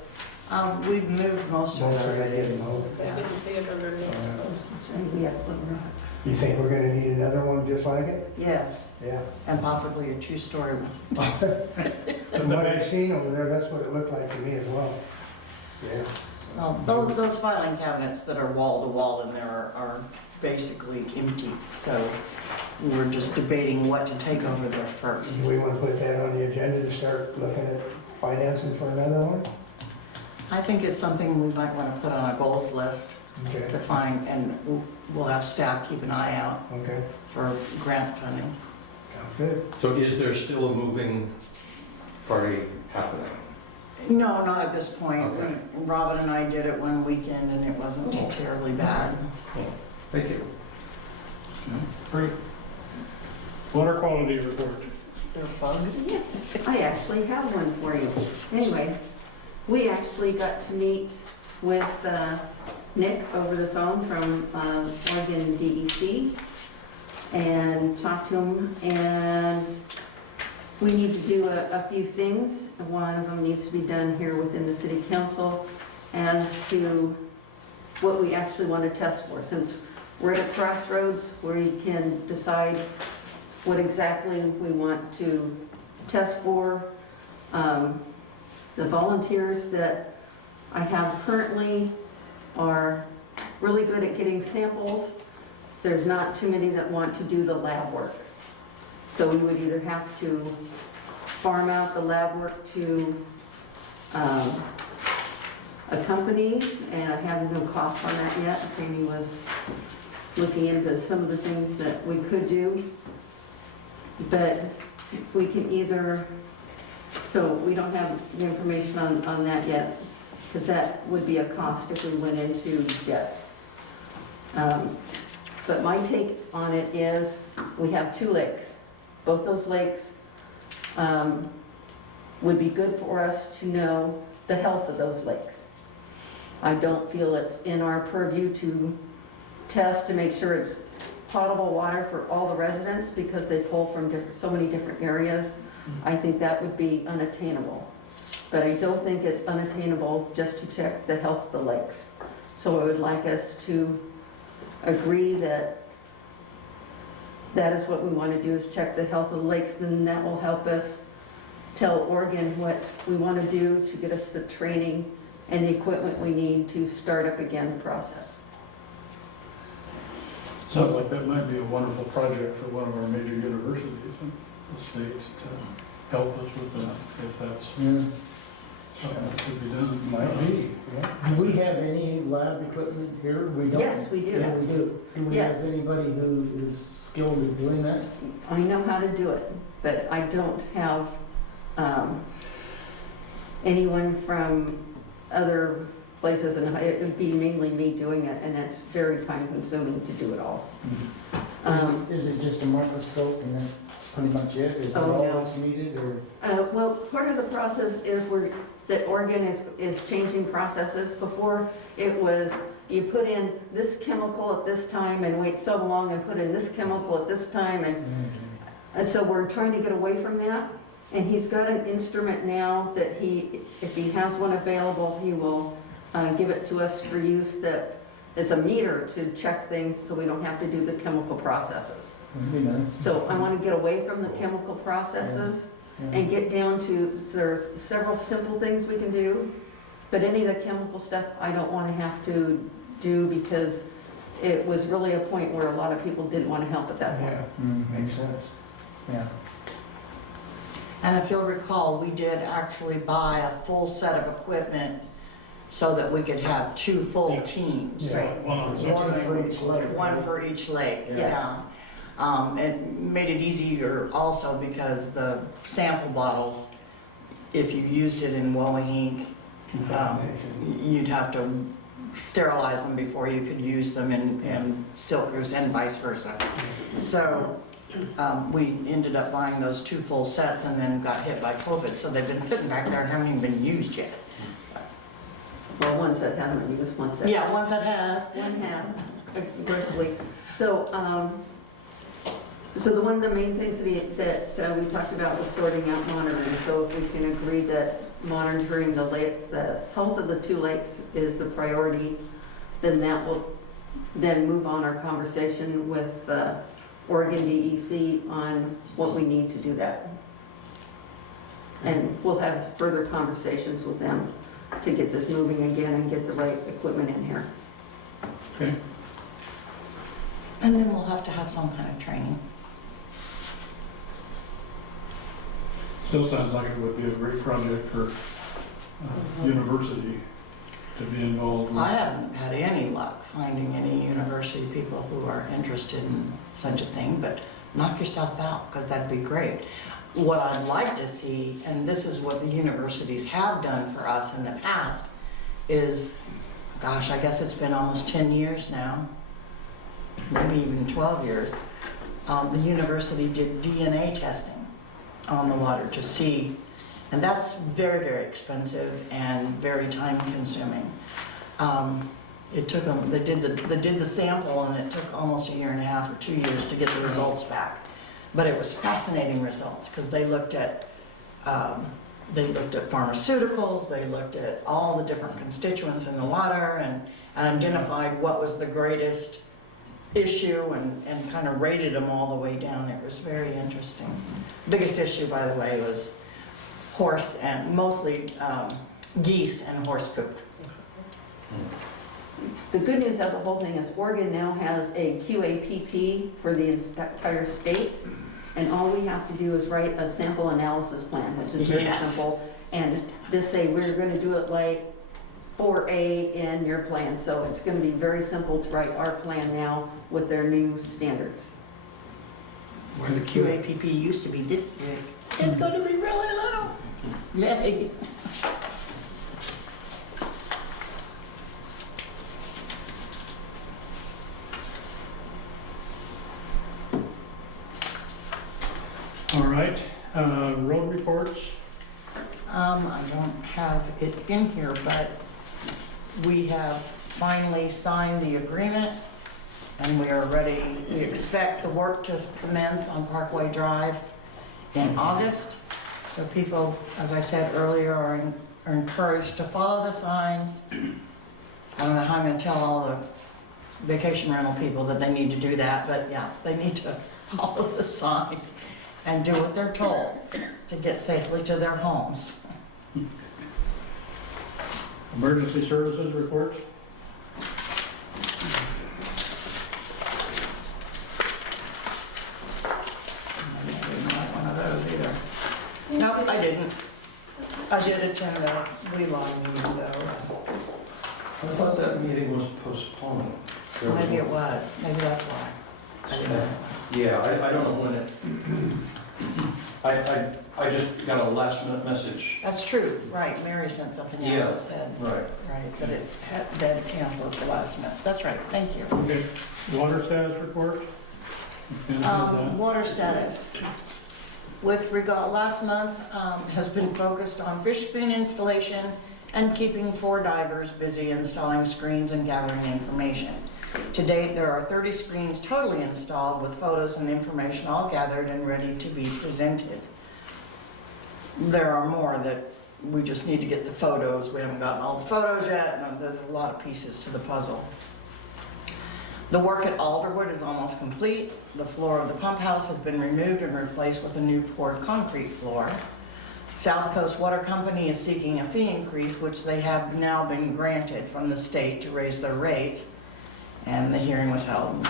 We've moved most of Most it are already. getting old. I didn't see it underneath, so. So we have to put them up. You think we're gonna need another one just like it? Yes, Yeah. and possibly a two-story one. From what I've seen over there, that's what it looked like to me as well. Yeah. Well, those filing cabinets that are wall to wall in there are basically empty, so we're just debating what to take over there first. Do we want to put that on the agenda to start looking at financing for another one? I think it's something we might want to put on a goals list Okay, to find, and we'll have staff keep an eye out okay, for grant funding. sounds good. So is there still a moving party happening? No, not at this point. Okay. Robin and I did it one weekend and it wasn't Oh. terribly bad. Thank you. Great. Water quality report. Is there a bug? Yes, I actually have one for you. Anyway, we actually got to meet with Nick over the phone from Oregon DEC and talk to him, and we need to do a few things. One of them needs to be done here within the city council as to what we actually want to test for. Since we're at a crossroads where you can decide what exactly we want to test for. The volunteers that I have currently are really good at getting samples. There's not too many that want to do the lab work. So we would either have to farm out the lab work to a company, and I have no cost on that yet. Amy was looking into some of the things that we could do. But we can either, so we don't have the information on that yet, because that would be a cost if we went into debt. But my take on it is, we have 2 lakes. Both those lakes would be good for us to know the health of those lakes. I don't feel it's in our purview to test to make sure it's potable water for all the residents because they pull from so many different areas. I think that would be unattainable. But I don't think it's unattainable just to check the health of the lakes. So I would like us to agree that that is what we want to do, is check the health of the lakes, then that will help us tell Oregon what we want to do to get us the training and the equipment we need to start up again the process. Sounds like that might be a wonderful project for one of our major universities in the state to help us with that, if that's Yeah. something that should be done. Might be, yeah. Do we have any lab equipment here? We don't? Yes, we do. Yeah, we do. Do we have Yes. anybody who is skilled in doing that? I know how to do it, but I don't have anyone from other places, and it would be mainly me doing it, and it's very time consuming to do it all. Is it just a microscope and that's pretty much it? Is that Oh, all no. that's needed, or? Well, part of the process is that Oregon is changing processes. Before, it was you put in this chemical at this time and wait so long and put in this chemical at this time, and so we're trying to get away from that. And he's got an instrument now that if he has one available, he will give it to us for use, that is a meter to check things so we don't have to do the chemical processes. That'd be nice. So I want to get away from the chemical processes Yeah. and get down to, there's several simple things we can do, but any of the chemical stuff I don't want to have to do, because it was really a point where a lot of people didn't want to help at that point. Yeah, Mhm. makes sense. Yeah. And if you'll recall, we did actually buy a full set of equipment so that we could have 2 full Yeah. teams. Yeah. Well, One for each lake. One for each lake, Yes. yeah. It made it easier also because the sample bottles, if you used it in Woahink, you'd have to sterilize them before you could use them in Silcruise and vice versa. So we ended up buying those 2 full sets and then got hit by COVID. So they've been sitting back there and haven't even been used yet. Well, one set hasn't been used, one set. Yeah, one set has. One has, aggressively. So, one of the main things that we talked about was sorting out monitoring. So if we can agree that monitoring the health of the two lakes is the priority, then that will then move on our conversation with Oregon DEC on what we need to do that. And we'll have further conversations with them to get this moving again and get the right equipment in here. Okay. And then we'll have to have some kind of training. Still sounds like it would be a great project for university to be involved with. I haven't had any luck finding any university people who are interested in such a thing, but knock yourself out, because that'd be great. What I'd like to see, and this is what the universities have done for us in the past, is, gosh, I guess it's been almost 10 years now, maybe even 12 years, the university did DNA testing on the water to see, and that's very, very expensive and very time consuming. It took them, they did the sample, and it took almost 1.5 years or 2 years to get the results back. But it was fascinating results, because they looked at pharmaceuticals, they looked at all the different constituents in the water, and identified what was the greatest issue, and kind of rated them all the way down. It was very interesting. Biggest issue, by the way, was horse, and mostly geese and horse poop. The good news of the whole thing is Oregon now has a QAPP for the entire state, and all we have to do is write a sample analysis plan, which is very Yes. simple, and just say, we're going to do it like 4A in your plan. So it's going to be very simple to write our plan now with their new standards. Where the QAPP used to be this thick, it's going to be really little. Yay. All right, road reports. I don't have it in here, but we have finally signed the agreement, and we are ready. We expect the work to commence on Parkway Drive in August. So people, as I said earlier, are encouraged to follow the signs. I don't know how I'm gonna tell all the vacation rental people that they need to do that, but yeah, they need to follow the signs and do what they're told to get safely to their homes. Emergency services report. I didn't have one of those either. Nope, I didn't. I did attend the WheeLog meeting though. I thought that meeting was postponed. There was Maybe it one- was, maybe that's why. I didn't know. Yeah, I don't know when it, I just got a last minute message. That's true, right, Mary sent something out Yeah. that said, Right. right, that they had to cancel at the last minute. That's right, thank you. Okay, water status report. Finished with that. Water status. With regard, last month has been focused on fish screen installation and keeping 4 divers busy installing screens and gathering information. To date, there are 30 screens totally installed with photos and information all gathered and ready to be presented. There are more that we just need to get the photos. We haven't gotten all the photos yet, and there's a lot of pieces to the puzzle. The work at Alderwood is almost complete. The floor of the pump house has been removed and replaced with a new poured concrete floor. South Coast Water Company is seeking a fee increase, which they have now been granted from the state to raise their rates, and the hearing was held.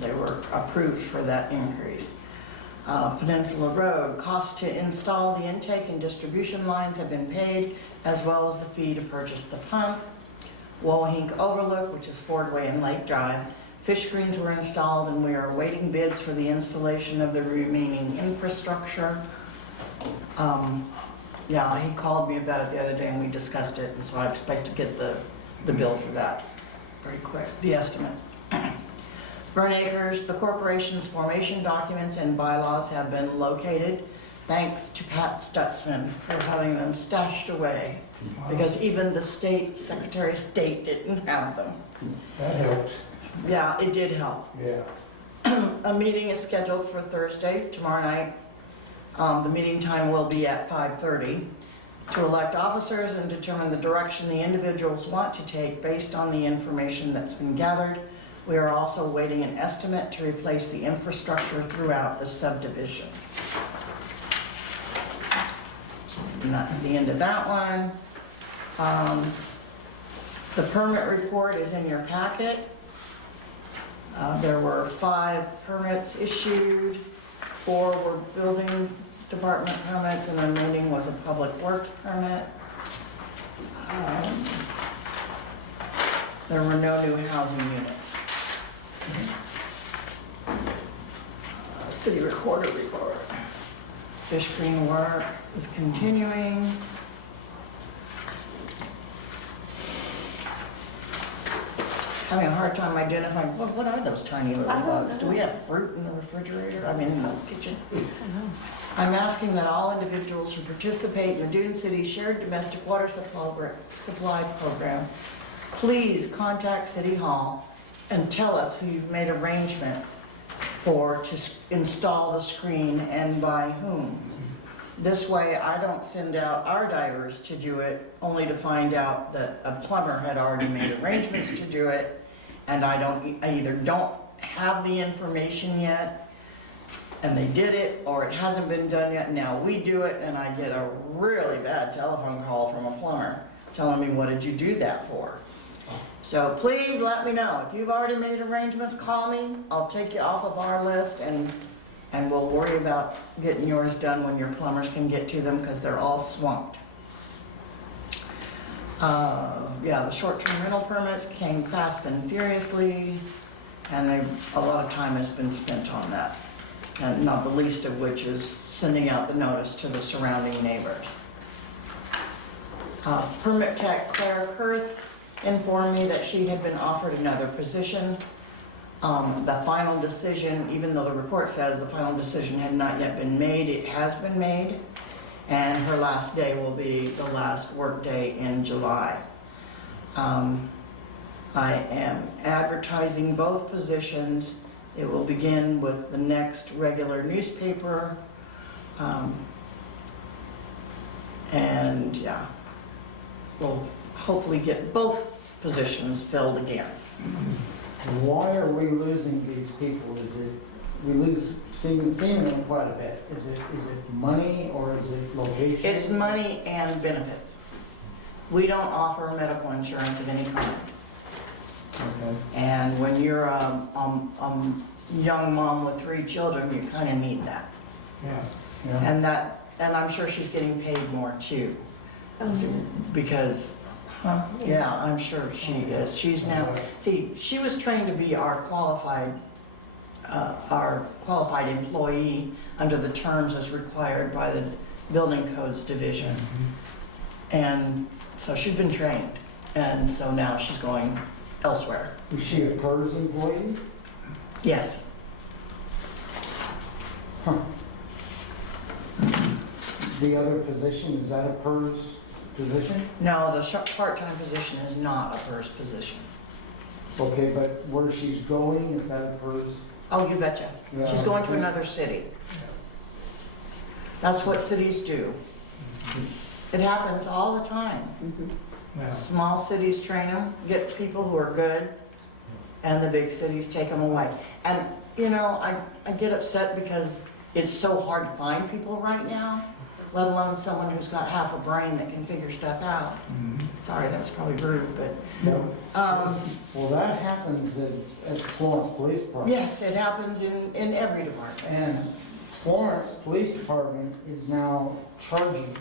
They were approved for that increase. Peninsula Road, costs to install the intake and distribution lines have been paid, as well as the fee to purchase the pump. Wallahink Overlook, which is Fordway and Lake Drive, fish screens were installed, and we are awaiting bids for the installation of the remaining infrastructure. Yeah, he called me about it the other day and we discussed it, and so I expect to get the bill for that very quick, the estimate. Fern Acres, the corporation's formation documents and bylaws have been located, thanks to Pat Stutzman for having them stashed away, because even the state, Secretary of State didn't have them. That helps, Yeah, it did help. yeah. A meeting is scheduled for Thursday, tomorrow night. The meeting time will be at 5:30. to elect officers and determine the direction the individuals want to take based on the information that's been gathered. We are also awaiting an estimate to replace the infrastructure throughout the subdivision. And that's the end of that one. The permit report is in your packet. There were 5 permits issued, 4 were building department permits, and the remaining was a public works permit. There were no new housing units. City recorder report. Fish green work is continuing. Having a hard time identifying, what are those tiny little I don't bugs? Do we know. have fruit in the refrigerator? I mean, in the kitchen? I'm asking that all individuals who participate in the Dune City Shared Domestic Water Supply Program, please contact City Hall and tell us who you've made arrangements for to install the screen and by whom. This way, I don't send out our divers to do it, only to find out that a plumber had already made arrangements to do it, and I either don't have the information yet, and they did it, or it hasn't been done yet, now we do it, and I get a really bad telephone call from a plumber telling me, what did you do that for? So please let me know. If you've already made arrangements, call me. I'll take you off of our list, and we'll worry about getting yours done when your plumbers can get to them, because they're all swamped. Yeah, the short-term rental permits came fast and furiously, and a lot of time has been spent on that. And not the least of which is sending out the notice to the surrounding neighbors. Permit tech Claire Kurth informed me that she had been offered another position. The final decision, even though the report says the final decision had not yet been made, it has been made, and her last day will be the last work day in July. I am advertising both positions. It will begin with the next regular newspaper. And yeah, we'll hopefully get both positions filled again. Why are we losing these people? Is it, we lose seemingly quite a bit. Is it money or is it location? It's money and benefits. We don't offer medical insurance of any kind. Okay. And when you're a young mom with 3 children, you kind of need that. Yeah. Yeah. And I'm sure she's getting paid more too, Um, because, yeah, I'm sure she is. She's now, see, she was trained to be our qualified employee under the terms as required by the Building Codes Division. And so she's been trained, and so now she's going elsewhere. Is she a PERS employee? Yes. Huh. The other position, is that a PERS position? No, the part-time position is not a PERS position. Okay, but where she's going, is that a PERS? Oh, you betcha. Yeah. She's going to another city. That's what cities do. It happens all the time. Yeah. Small cities train them, get people who are good, and the big cities take them away. And, you know, I get upset because it's so hard to find people right now, let alone someone who's got half a brain that can figure stuff out. Sorry, that was probably rude, but, No. um, Well, that happens at Florence Police Department. yes, it happens in every department. And Florence Police Department is now charging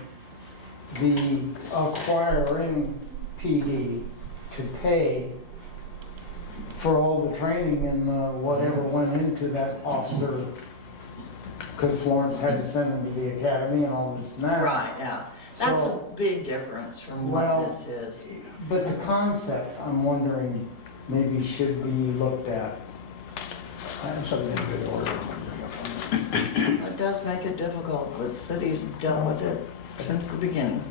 the acquiring PD to pay for all the training and whatever went into that officer, because Florence had to send him to the academy and all this and that. Right, yeah. That's a So, big difference from Well, what this is. but the concept, I'm wondering, maybe should be looked at. I have something in good order. It does make it difficult, but cities dealt with it since the beginning.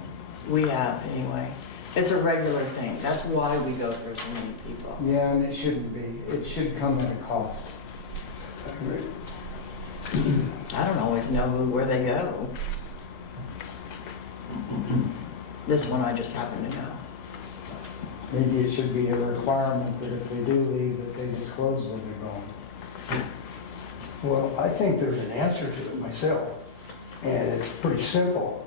We have, anyway. It's a regular thing. That's why we go through so many people. Yeah, and it shouldn't be. It should come at a cost. I don't always know where they go. This one I just happen to know. Maybe it should be a requirement that if they do leave, that they disclose where they're going. Well, I think there's an answer to it myself, and it's pretty simple.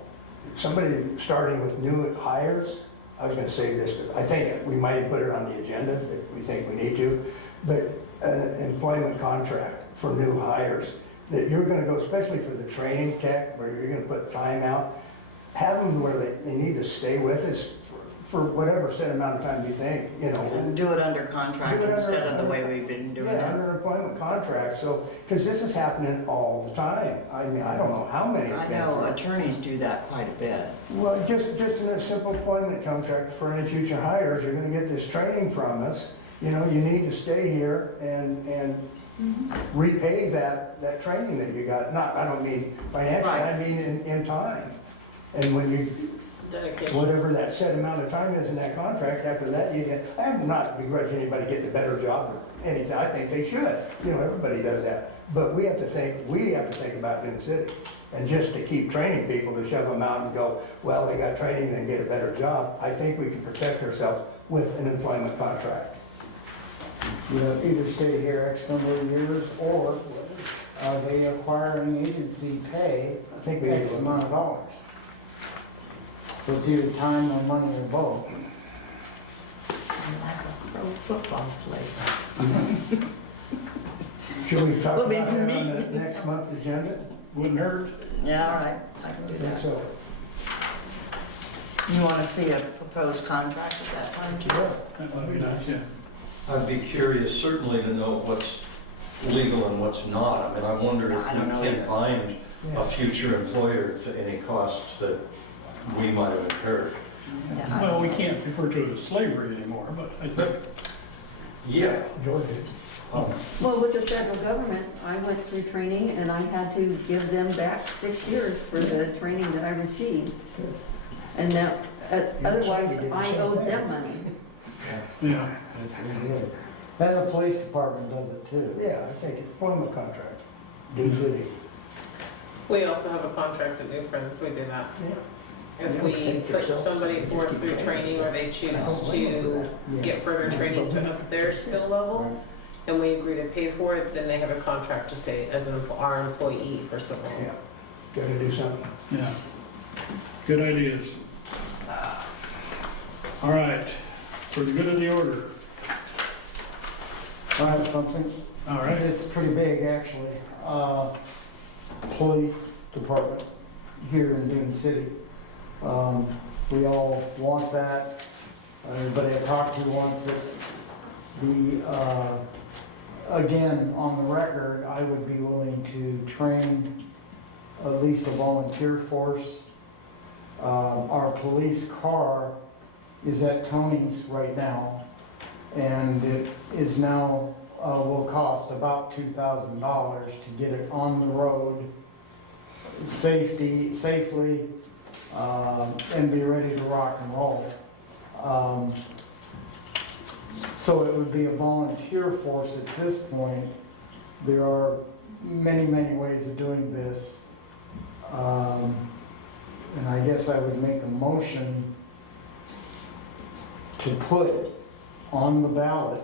Somebody starting with new hires, I was gonna say this, I think we might put it on the agenda if we think we need to, but an employment contract for new hires, that you're gonna go, especially for the training tech, where you're gonna put time out, have them where they need to stay with us for whatever set amount of time you think, you know. Do it under contract Do it under- instead of the way we've been doing Yeah, it. under an employment contract, so, because this is happening all the time. I mean, I don't know how many. I know attorneys do that quite a bit. Well, just in a simple employment contract for any future hires, you're gonna get this training from us. You know, you need to stay here and repay that training that you got. Not, I don't mean financially, I Right. mean in time. And when you, Dedication. whatever that set amount of time is in that contract, after that, you get, I have not begrudged anybody getting a better job or anything, I think they should, you know, everybody does that. But we have to think about Dune City, and just to keep training people, to shove them out and go, well, they got training, then get a better job, I think we can protect ourselves with an employment contract. You know, either stay here X number of years, or are they acquiring agency pay I think we need X to, amount of dollars? So it's either time or money or both. Like a pro football player. should we talk We'll about be that on meeting. the next month's agenda? Wouldn't hurt. Yeah, all right, I can I do think that. so. You wanna see a proposed contract at that time too? Yeah. That would be nice, yeah. I'd be curious certainly to know what's legal and what's not. I mean, I wonder if I we don't know can either. bind a Yeah. future employer to any costs that we might have incurred. Yeah, I Well, don't we know. can't refer to it as slavery anymore, but I think, Yeah. George. Well, with the federal government, I went through training and I had to give them back 6 years for the training that I received. And now, otherwise, did the I same owed thing. them money. yeah. Yes, they did. And the police department does it too. Yeah, I think it's employment contract, Dune City. We also have a contract at New Friends, we do that. Yeah. If Yeah, we take put yourself. somebody forth through training, or they choose to get further training to up their skill level, and we agree to pay for it, then they have a contract to stay as our employee for so long. Yeah, gotta do something. Yeah. Good ideas. All right, for the good of the order. I have something. All right. It's pretty big, actually. Police department here in Dune City. We all want that. Everybody I talked to wants it. Again, on the record, I would be willing to train at least a volunteer force. Our police car is at Tony's right now, and it is now, will cost about $2,000 to get it on the road safely, and be ready to rock and roll. So it would be a volunteer force at this point. There are many, many ways of doing this. And I guess I would make a motion to put on the ballot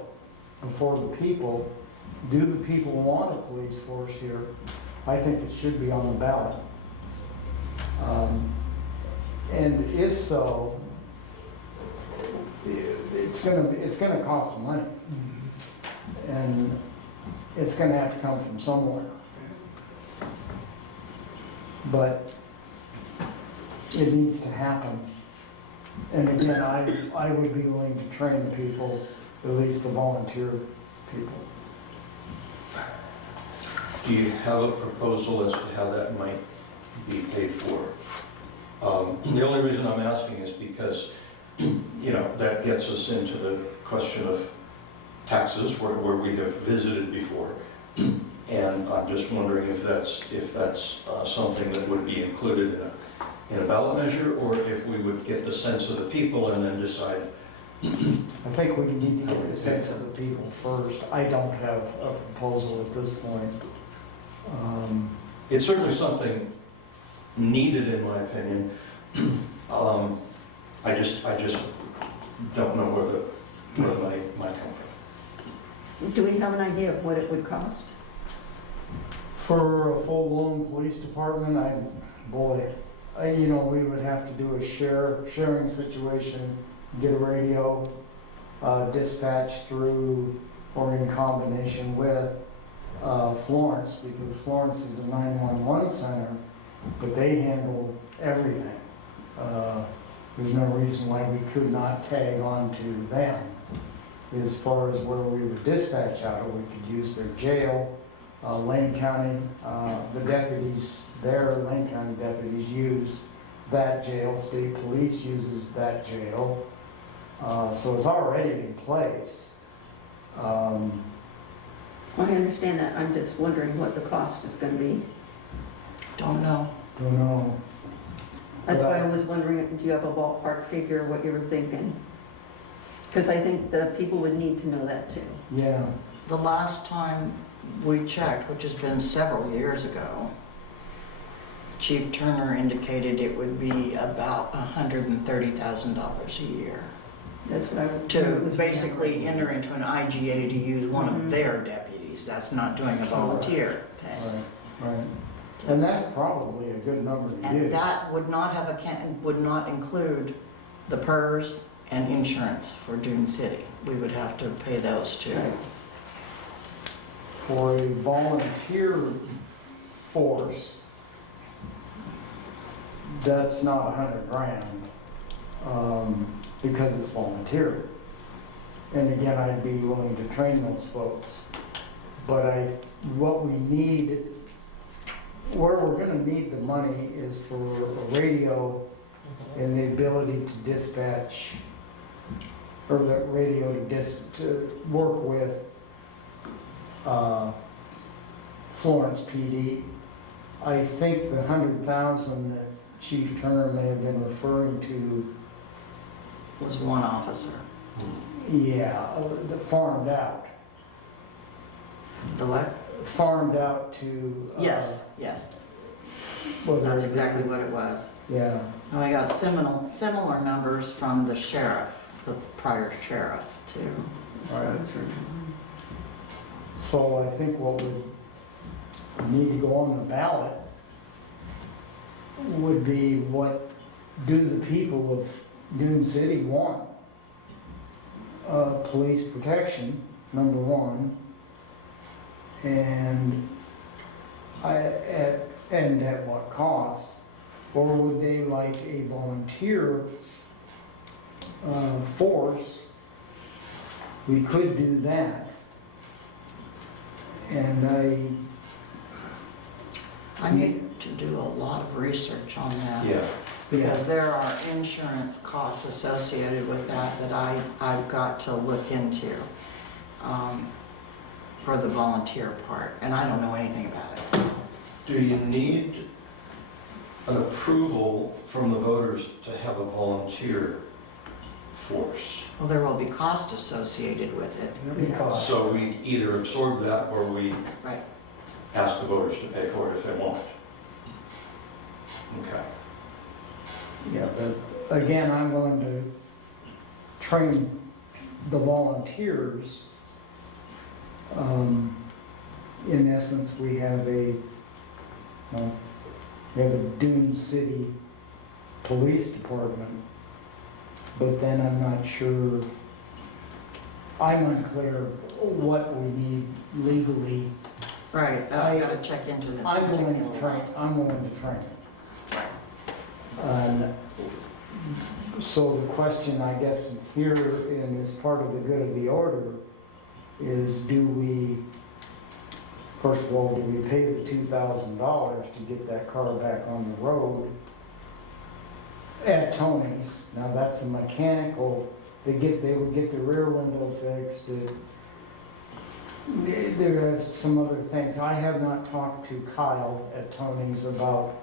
before the people, do the people want a police force here? I think it should be on the ballot. And if so, it's gonna cost some money. And it's gonna have to come from somewhere. But it needs to happen. And again, I would be willing to train the people, at least the volunteer people. Do you have a proposal as to how that might be paid for? The only reason I'm asking is because, you know, that gets us into the question of taxes, where we have visited before. And I'm just wondering if that's something that would be included in a ballot measure, or if we would get the sense of the people and then decide. I think we need to get the sense of the people first. I don't have a proposal at this point. It's certainly something needed, in my opinion. I just don't know where the money might come from. Do we have an idea of what it would cost? For a full-blown police department, you know, we would have to do a sharing situation, get a radio, dispatch through or in combination with Florence, because Florence is a 911 center, but they handle everything. There's no reason why we could not tag on to them. As far as where we would dispatch out of, we could use their jail. Lane County, the deputies there, Lane County deputies use that jail. State Police uses that jail. So it's already in place. I understand that, I'm just wondering what the cost is gonna be. Don't know. Don't know. That's why I was wondering, do you have a ballpark figure, what you were thinking? Because I think the people would need to know that too. Yeah, The last time we checked, which has been several years ago, Chief Turner indicated it would be about $130,000 a year That's what I would. to basically enter into an IGA to use one of their deputies. That's not doing a volunteer thing. right. And that's probably a good number to And use. that would not have would not include the PERS and insurance for Dune City. We would have to pay those too. For a volunteer force, that's not 100 grand, because it's volunteer. And again, I'd be willing to train those folks. But what we need, where we're gonna need the money is for a radio and the ability to dispatch, or the radio to work with Florence PD. I think the 100,000 that Chief Turner may have been referring to, Was one officer. yeah, the farmed out. The what? Farmed out to. Yes. whether That's it- exactly what it was. Yeah, And we got similar numbers from the sheriff, the prior sheriff too. right. So I think what would need to go on the ballot would be, what do the people of Dune City want? Police protection, number one, and at what cost? Or would they like a volunteer force? We could do that. And I need to do a lot of research on that. Yeah, Because there are insurance costs associated with that I've got to look into for the volunteer part, and I don't know anything about it. do you need an approval from the voters to have a volunteer force? Well, there will be cost associated with it. Because So we either absorb that or we Right. ask the voters to pay for it if they want it. Okay. yeah, but again, I'm going to train the volunteers. In essence, we have a Dune City Police Department, but then I'm not sure, I'm unclear what we need legally. Right, I've got to check into this I'm willing particular to train, one. I'm willing to train it. And so the question, I guess, here, and as part of the good of the order, is do we, first of all, do we pay the $2,000 to get that car back on the road at Tony's? Now, that's a mechanical, they would get the rear window fixed, there are some other things. I have not talked to Kyle at Tony's about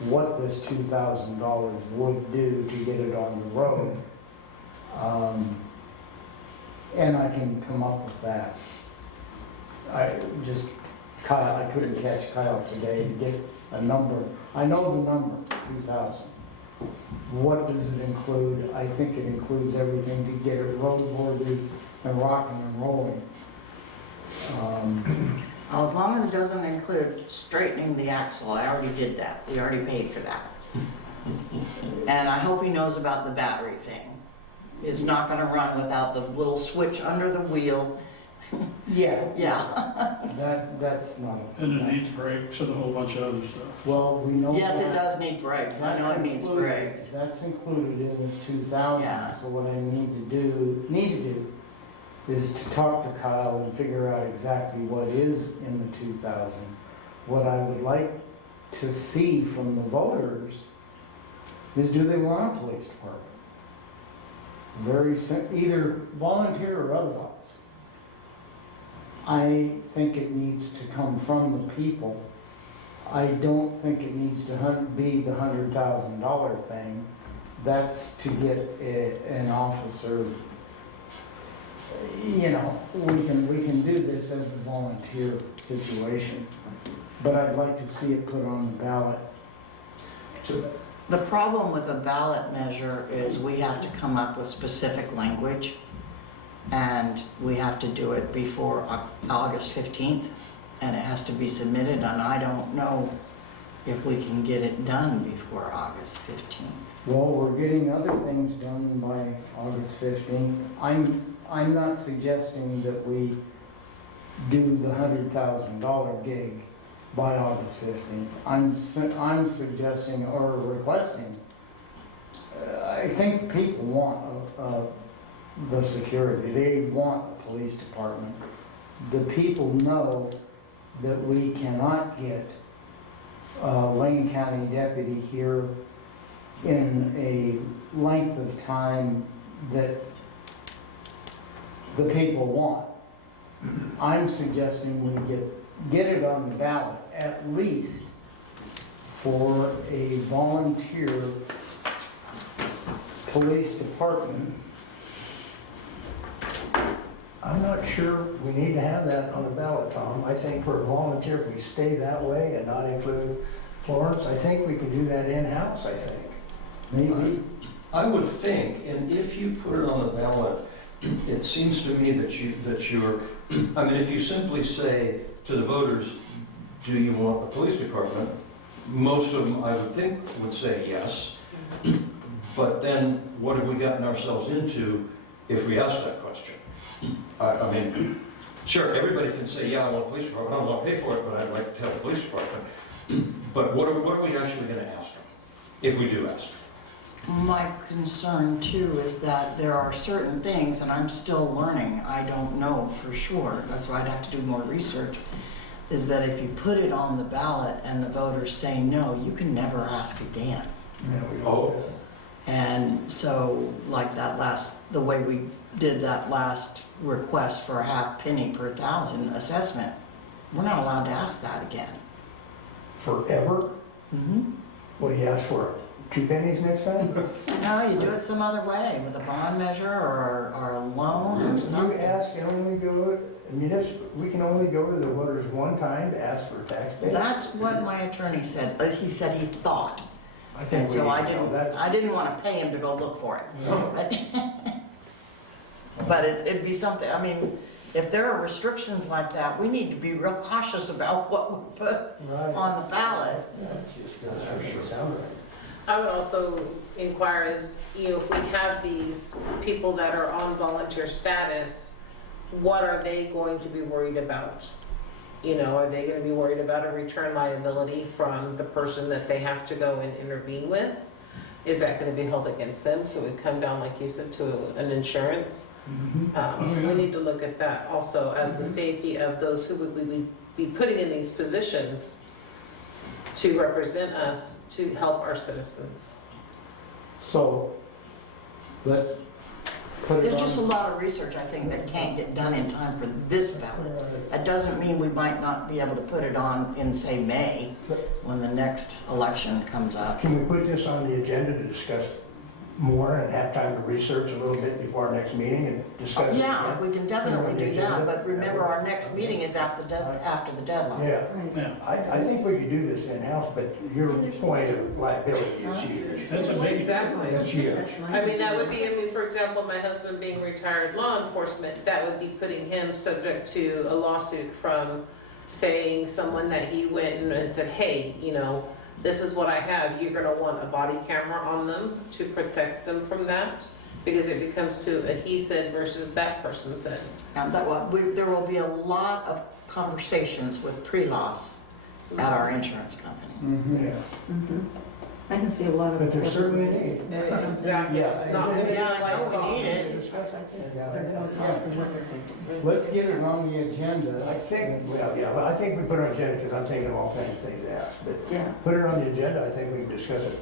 what this $2,000 would do to get it on the road. And I can come up with that. Kyle, I couldn't catch Kyle today to get a number. I know the number, 2,000. what does it include? I think it includes everything to get it road boarded and rocking and rolling. As long as it doesn't include straightening the axle, I already did that. We already paid for that. And I hope he knows about the battery thing. It's not gonna run without the little switch under the wheel. Yeah. Yeah. That's not. And it needs brakes and a whole bunch of other stuff. Well, we know. Yes, it that. does need brakes. I know it needs included- brakes. That's included in this 2,000. Yeah. So what I need to do is to talk to Kyle and figure out exactly what is in the 2,000. What I would like to see from the voters is, do they want a police department? Either volunteer or otherwise. I think it needs to come from the people. I don't think it needs to be the $100,000 thing. That's to get an officer. You know, we can do this as a volunteer situation, but I'd like to see it put on the ballot. The problem with a ballot measure is we have to come up with specific language, and we have to do it before August 15th, and it has to be submitted, and I don't know if we can get it done before August 15th. Well, we're getting other things done by August 15th. I'm not suggesting that we do the $100,000 gig by August 15th. I'm suggesting or requesting, I think people want the security. They want a police department. The people know that we cannot get a Lane County deputy here in a length of time that the people want. I'm suggesting we get it on the ballot, at least for a volunteer police department. I'm not sure we need to have that on the ballot, Tom. I think for a volunteer, if we stay that way and not include Florence, I think we can do that in-house, I think. Maybe. I would think, and if you put it on the ballot, it seems to me that you're, I mean, if you simply say to the voters, do you want a police department? Most of them, I would think, would say yes. But then what have we gotten ourselves into if we ask that question? I mean, sure, everybody can say, yeah, I want a police department. I don't want to pay for it, but I'd like to have a police department. But what are we actually going to ask them, if we do ask them? My concern too is that there are certain things, and I'm still learning, I don't know for sure, that's why I'd have to do more research, is that if you put it on the ballot and the voters say no, you can never ask again. Oh. And so, like the way we did that last request for a half penny per thousand assessment, we're not allowed to ask that again. Forever? Mm-hmm. What do you ask for? 2 pennies next time? No, you do it some other way, with a bond measure or a loan or You something. ask, you only go, we can only go to the voters one time to ask for tax base. That's what my attorney said. He said he thought. I think And we so I need to know that. didn't want to pay him to go look for it. But it'd be something, I mean, if there are restrictions like that, we need to be real cautious about what we put Right. on the ballot. That just doesn't sound right. I would also inquire as, if we have these people that are on volunteer status, what are they going to be worried about? Are they gonna be worried about a return liability from the person that they have to go and intervene with? Is that gonna be held against them? So it would come down, like you said, to an insurance? We need to look at that also as the safety of those who would we be putting in these positions to represent us, to help our citizens. So, let's put it There's just a on. lot of research, I think, that can't get done in time for this ballot. That doesn't mean we might not be able to put it on in, say, May, when the next election comes up. Can we put this on the agenda to discuss more and have time to research a little bit before our next meeting and discuss it Yeah, again? we can definitely do that, but remember, our next meeting is after the deadline. Yeah, Right. Yeah, I think we could do this in-house, but your point of liability is huge. that's a big. Exactly. That's huge. That's my I mean, that would concern. be, I mean, for example, my husband being retired law enforcement, that would be putting him subject to a lawsuit from saying someone that he went and said, hey, you know, this is what I have, you're gonna want a body camera on them to protect them from that, because it becomes to a he said versus that person said. And there will be a lot of conversations with pre-loss at our insurance company. Mhm. Yeah, Mhm. I can see a lot of. but there's certainly need. Exactly, it's not gonna be Yeah, I know like we need it. There's no cost in what they're thinking. Let's get it on the agenda. I think, well, I think we put it on the agenda because I'm thinking of all kinds of things to ask, but Yeah. put it on the agenda, I think we can discuss it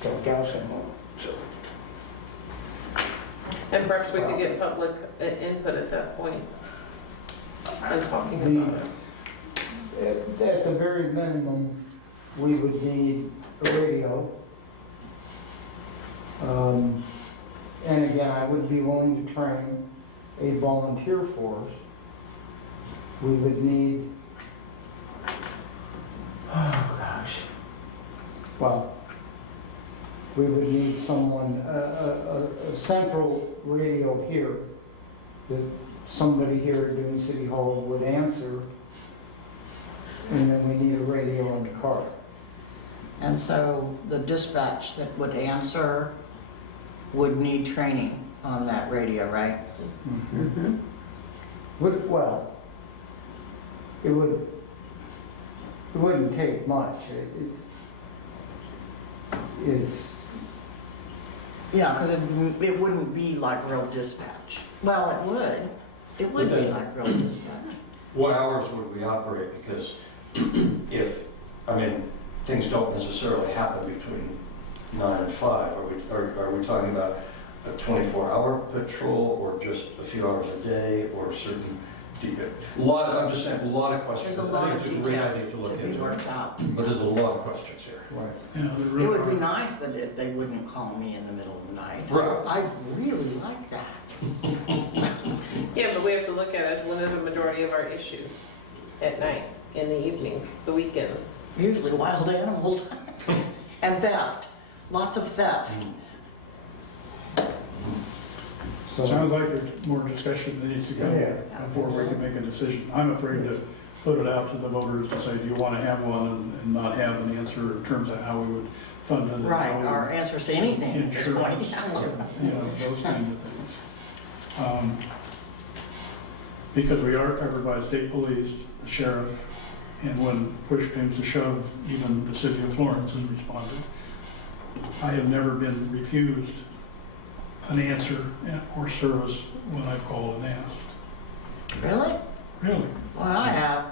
till cows come home, so. And perhaps we could get public input at that point. And talking about it. At the very minimum, we would need a radio. And again, I would be willing to train a volunteer force. We would need, oh gosh, well, we would need someone, a central radio here that somebody here at Dune City Hall would answer. And then we need a radio in the car. And so the dispatch that would answer would need training on that radio, right? Mhm. Well, it wouldn't take much. It's, Yeah, because it wouldn't be like real dispatch. Well, it would. It would be like real dispatch. What hours would we operate? Because if, I mean, things don't necessarily happen between 9 and 5. Are we talking about a 24-hour patrol or just a few hours a day or certain, I'm just saying, a lot of questions. There's a lot I of think it's a great details idea to look to be into, worked out. but there's a lot of questions here. right. Yeah, there It really would be are. nice that they wouldn't call me in the middle of the night. Right. I really like that. Yeah, but we have to look at it as when is a majority of our issues at night, in the evenings, the weekends. Usually wild animals and theft, lots of theft. Sounds So, like there's more discussion that needs to go Yeah. before we can make a decision. I'm afraid to put it out to the voters to say, do you want to have one and not have an answer in terms of how we would fund it. and Right, how we our answers to anything at this point. you know, those kind of things. Because we are covered by state police, the sheriff, and when push comes to shove, even the city of Florence has responded. I have never been refused an answer or service when I've called and asked. Really? Really? Well, I have.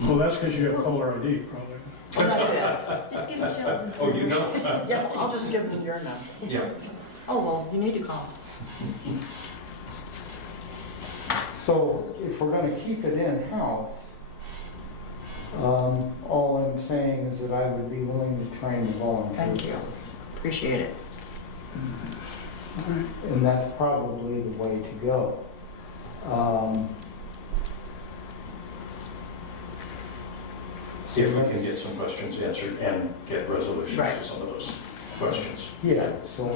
Well, that's because you have caller ID, probably. Well, that's Just give me Sheldon. Oh, you don't? it. Yeah, I'll just give them your number. Yeah. Oh, well, you need to call. so if we're gonna keep it in-house, all I'm saying is that I would be willing to train the volunteers. Thank you. Appreciate it. And that's probably the way to go. So If we that's- can get some questions answered and get resolutions Right. to some of those questions. Yeah, so,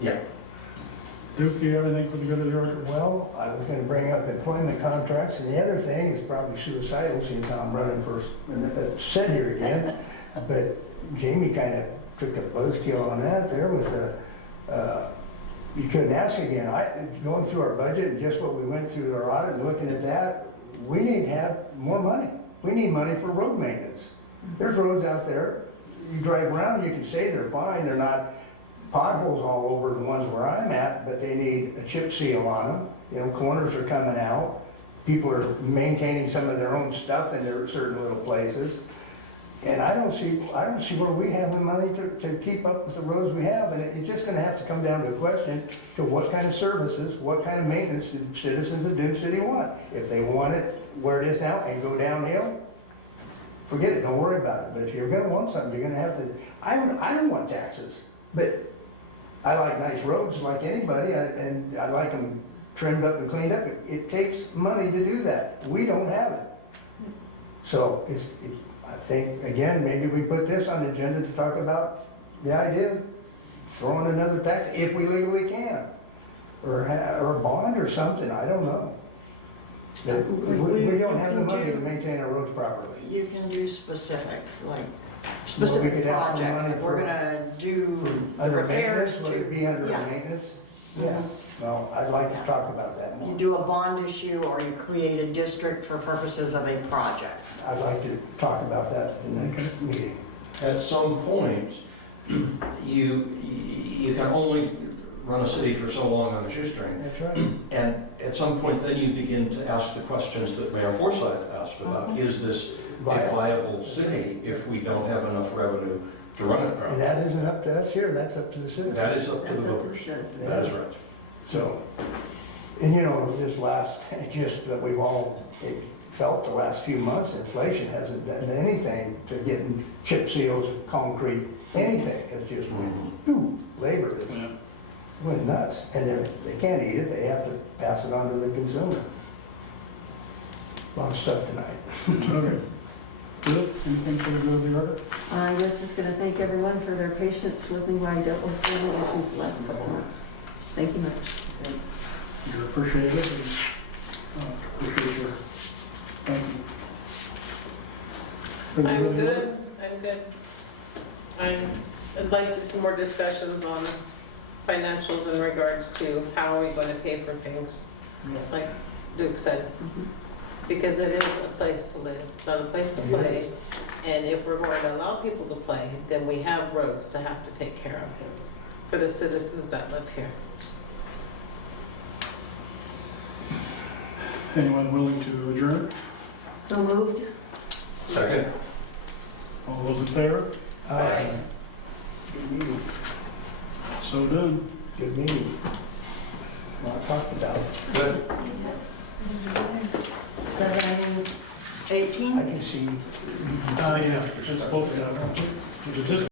Yeah. Duke, do you have anything for the good of the order? Well, I was gonna bring up employment contracts, and the other thing is probably suicidal, since I'm running first, and sit here again. But Jamie kind of took a buzzkill on that there with the, you couldn't ask again. Going through our budget and just what we went through our audit and looking at that, we need to have more money. We need money for road maintenance. There's roads out there, you drive around, you can say they're fine, they're not potholes all over the ones where I'm at, but they need a chip seal on them. You know, corners are coming out. People are maintaining some of their own stuff in their certain little places. And I don't see where we have the money to keep up with the roads we have. And it's just gonna have to come down to a question to what kind of services, what kind of maintenance do citizens of Dune City want? If they want it where it is now and go downhill, forget it, don't worry about it. But if you're gonna want something, you're gonna have to, I don't want taxes, but I like nice roads like anybody, and I like them trimmed up and cleaned up. It takes money to do that. We don't have it. So I think, again, maybe we put this on the agenda to talk about the idea of throwing another tax if we legally can. Or a bond or something, I don't know. That we don't have the money to maintain our roads properly. You can do specifics, like Well, we specific could have some projects, money if we're for- gonna do the Under repairs maintenance, would it to, be under yeah. maintenance? Yeah. Well, I'd like to talk about that You more. do a bond issue or you create a district for purposes of a project. I'd like to talk about that in the next meeting. At some point, you can only run a city for so long on a shoestring. That's right. And at some point, then you begin to ask the questions that Mayor Forsyth asked about. Is this a viable city if we don't have enough revenue to run it And properly? that isn't up to us here, that's up to the citizens. That is up to the That's up to voters. the citizens. That is right. So, and you know, this last, just that we've all felt the last few months, inflation hasn't done anything to getting chip seals, concrete, anything. It's just, whew, labor is Yeah. went nuts. And they can't eat it, they have to pass it on to the consumer. A lot of stuff tonight. Okay. Good, anything for the good of the order? I was just gonna thank everyone for their patience with me while I dealt with family issues the last couple of months. Thank you much. You're appreciated and appreciate your, thank you. For the I'm of the order? good, I'm good. I'd like to see more discussions on financials in regards to how are we going to pay for things, like Duke said. Because it is a place to live, not a place to It play. And if we're going to allow people to play, then we have roads to have to take care of for the citizens that live here. Anyone willing to adjourn? So moved. Second? All those in favor? Good meeting, So done. good meeting. Well, I talked about it. Good. 7:18? I can see Yeah, it's both, is this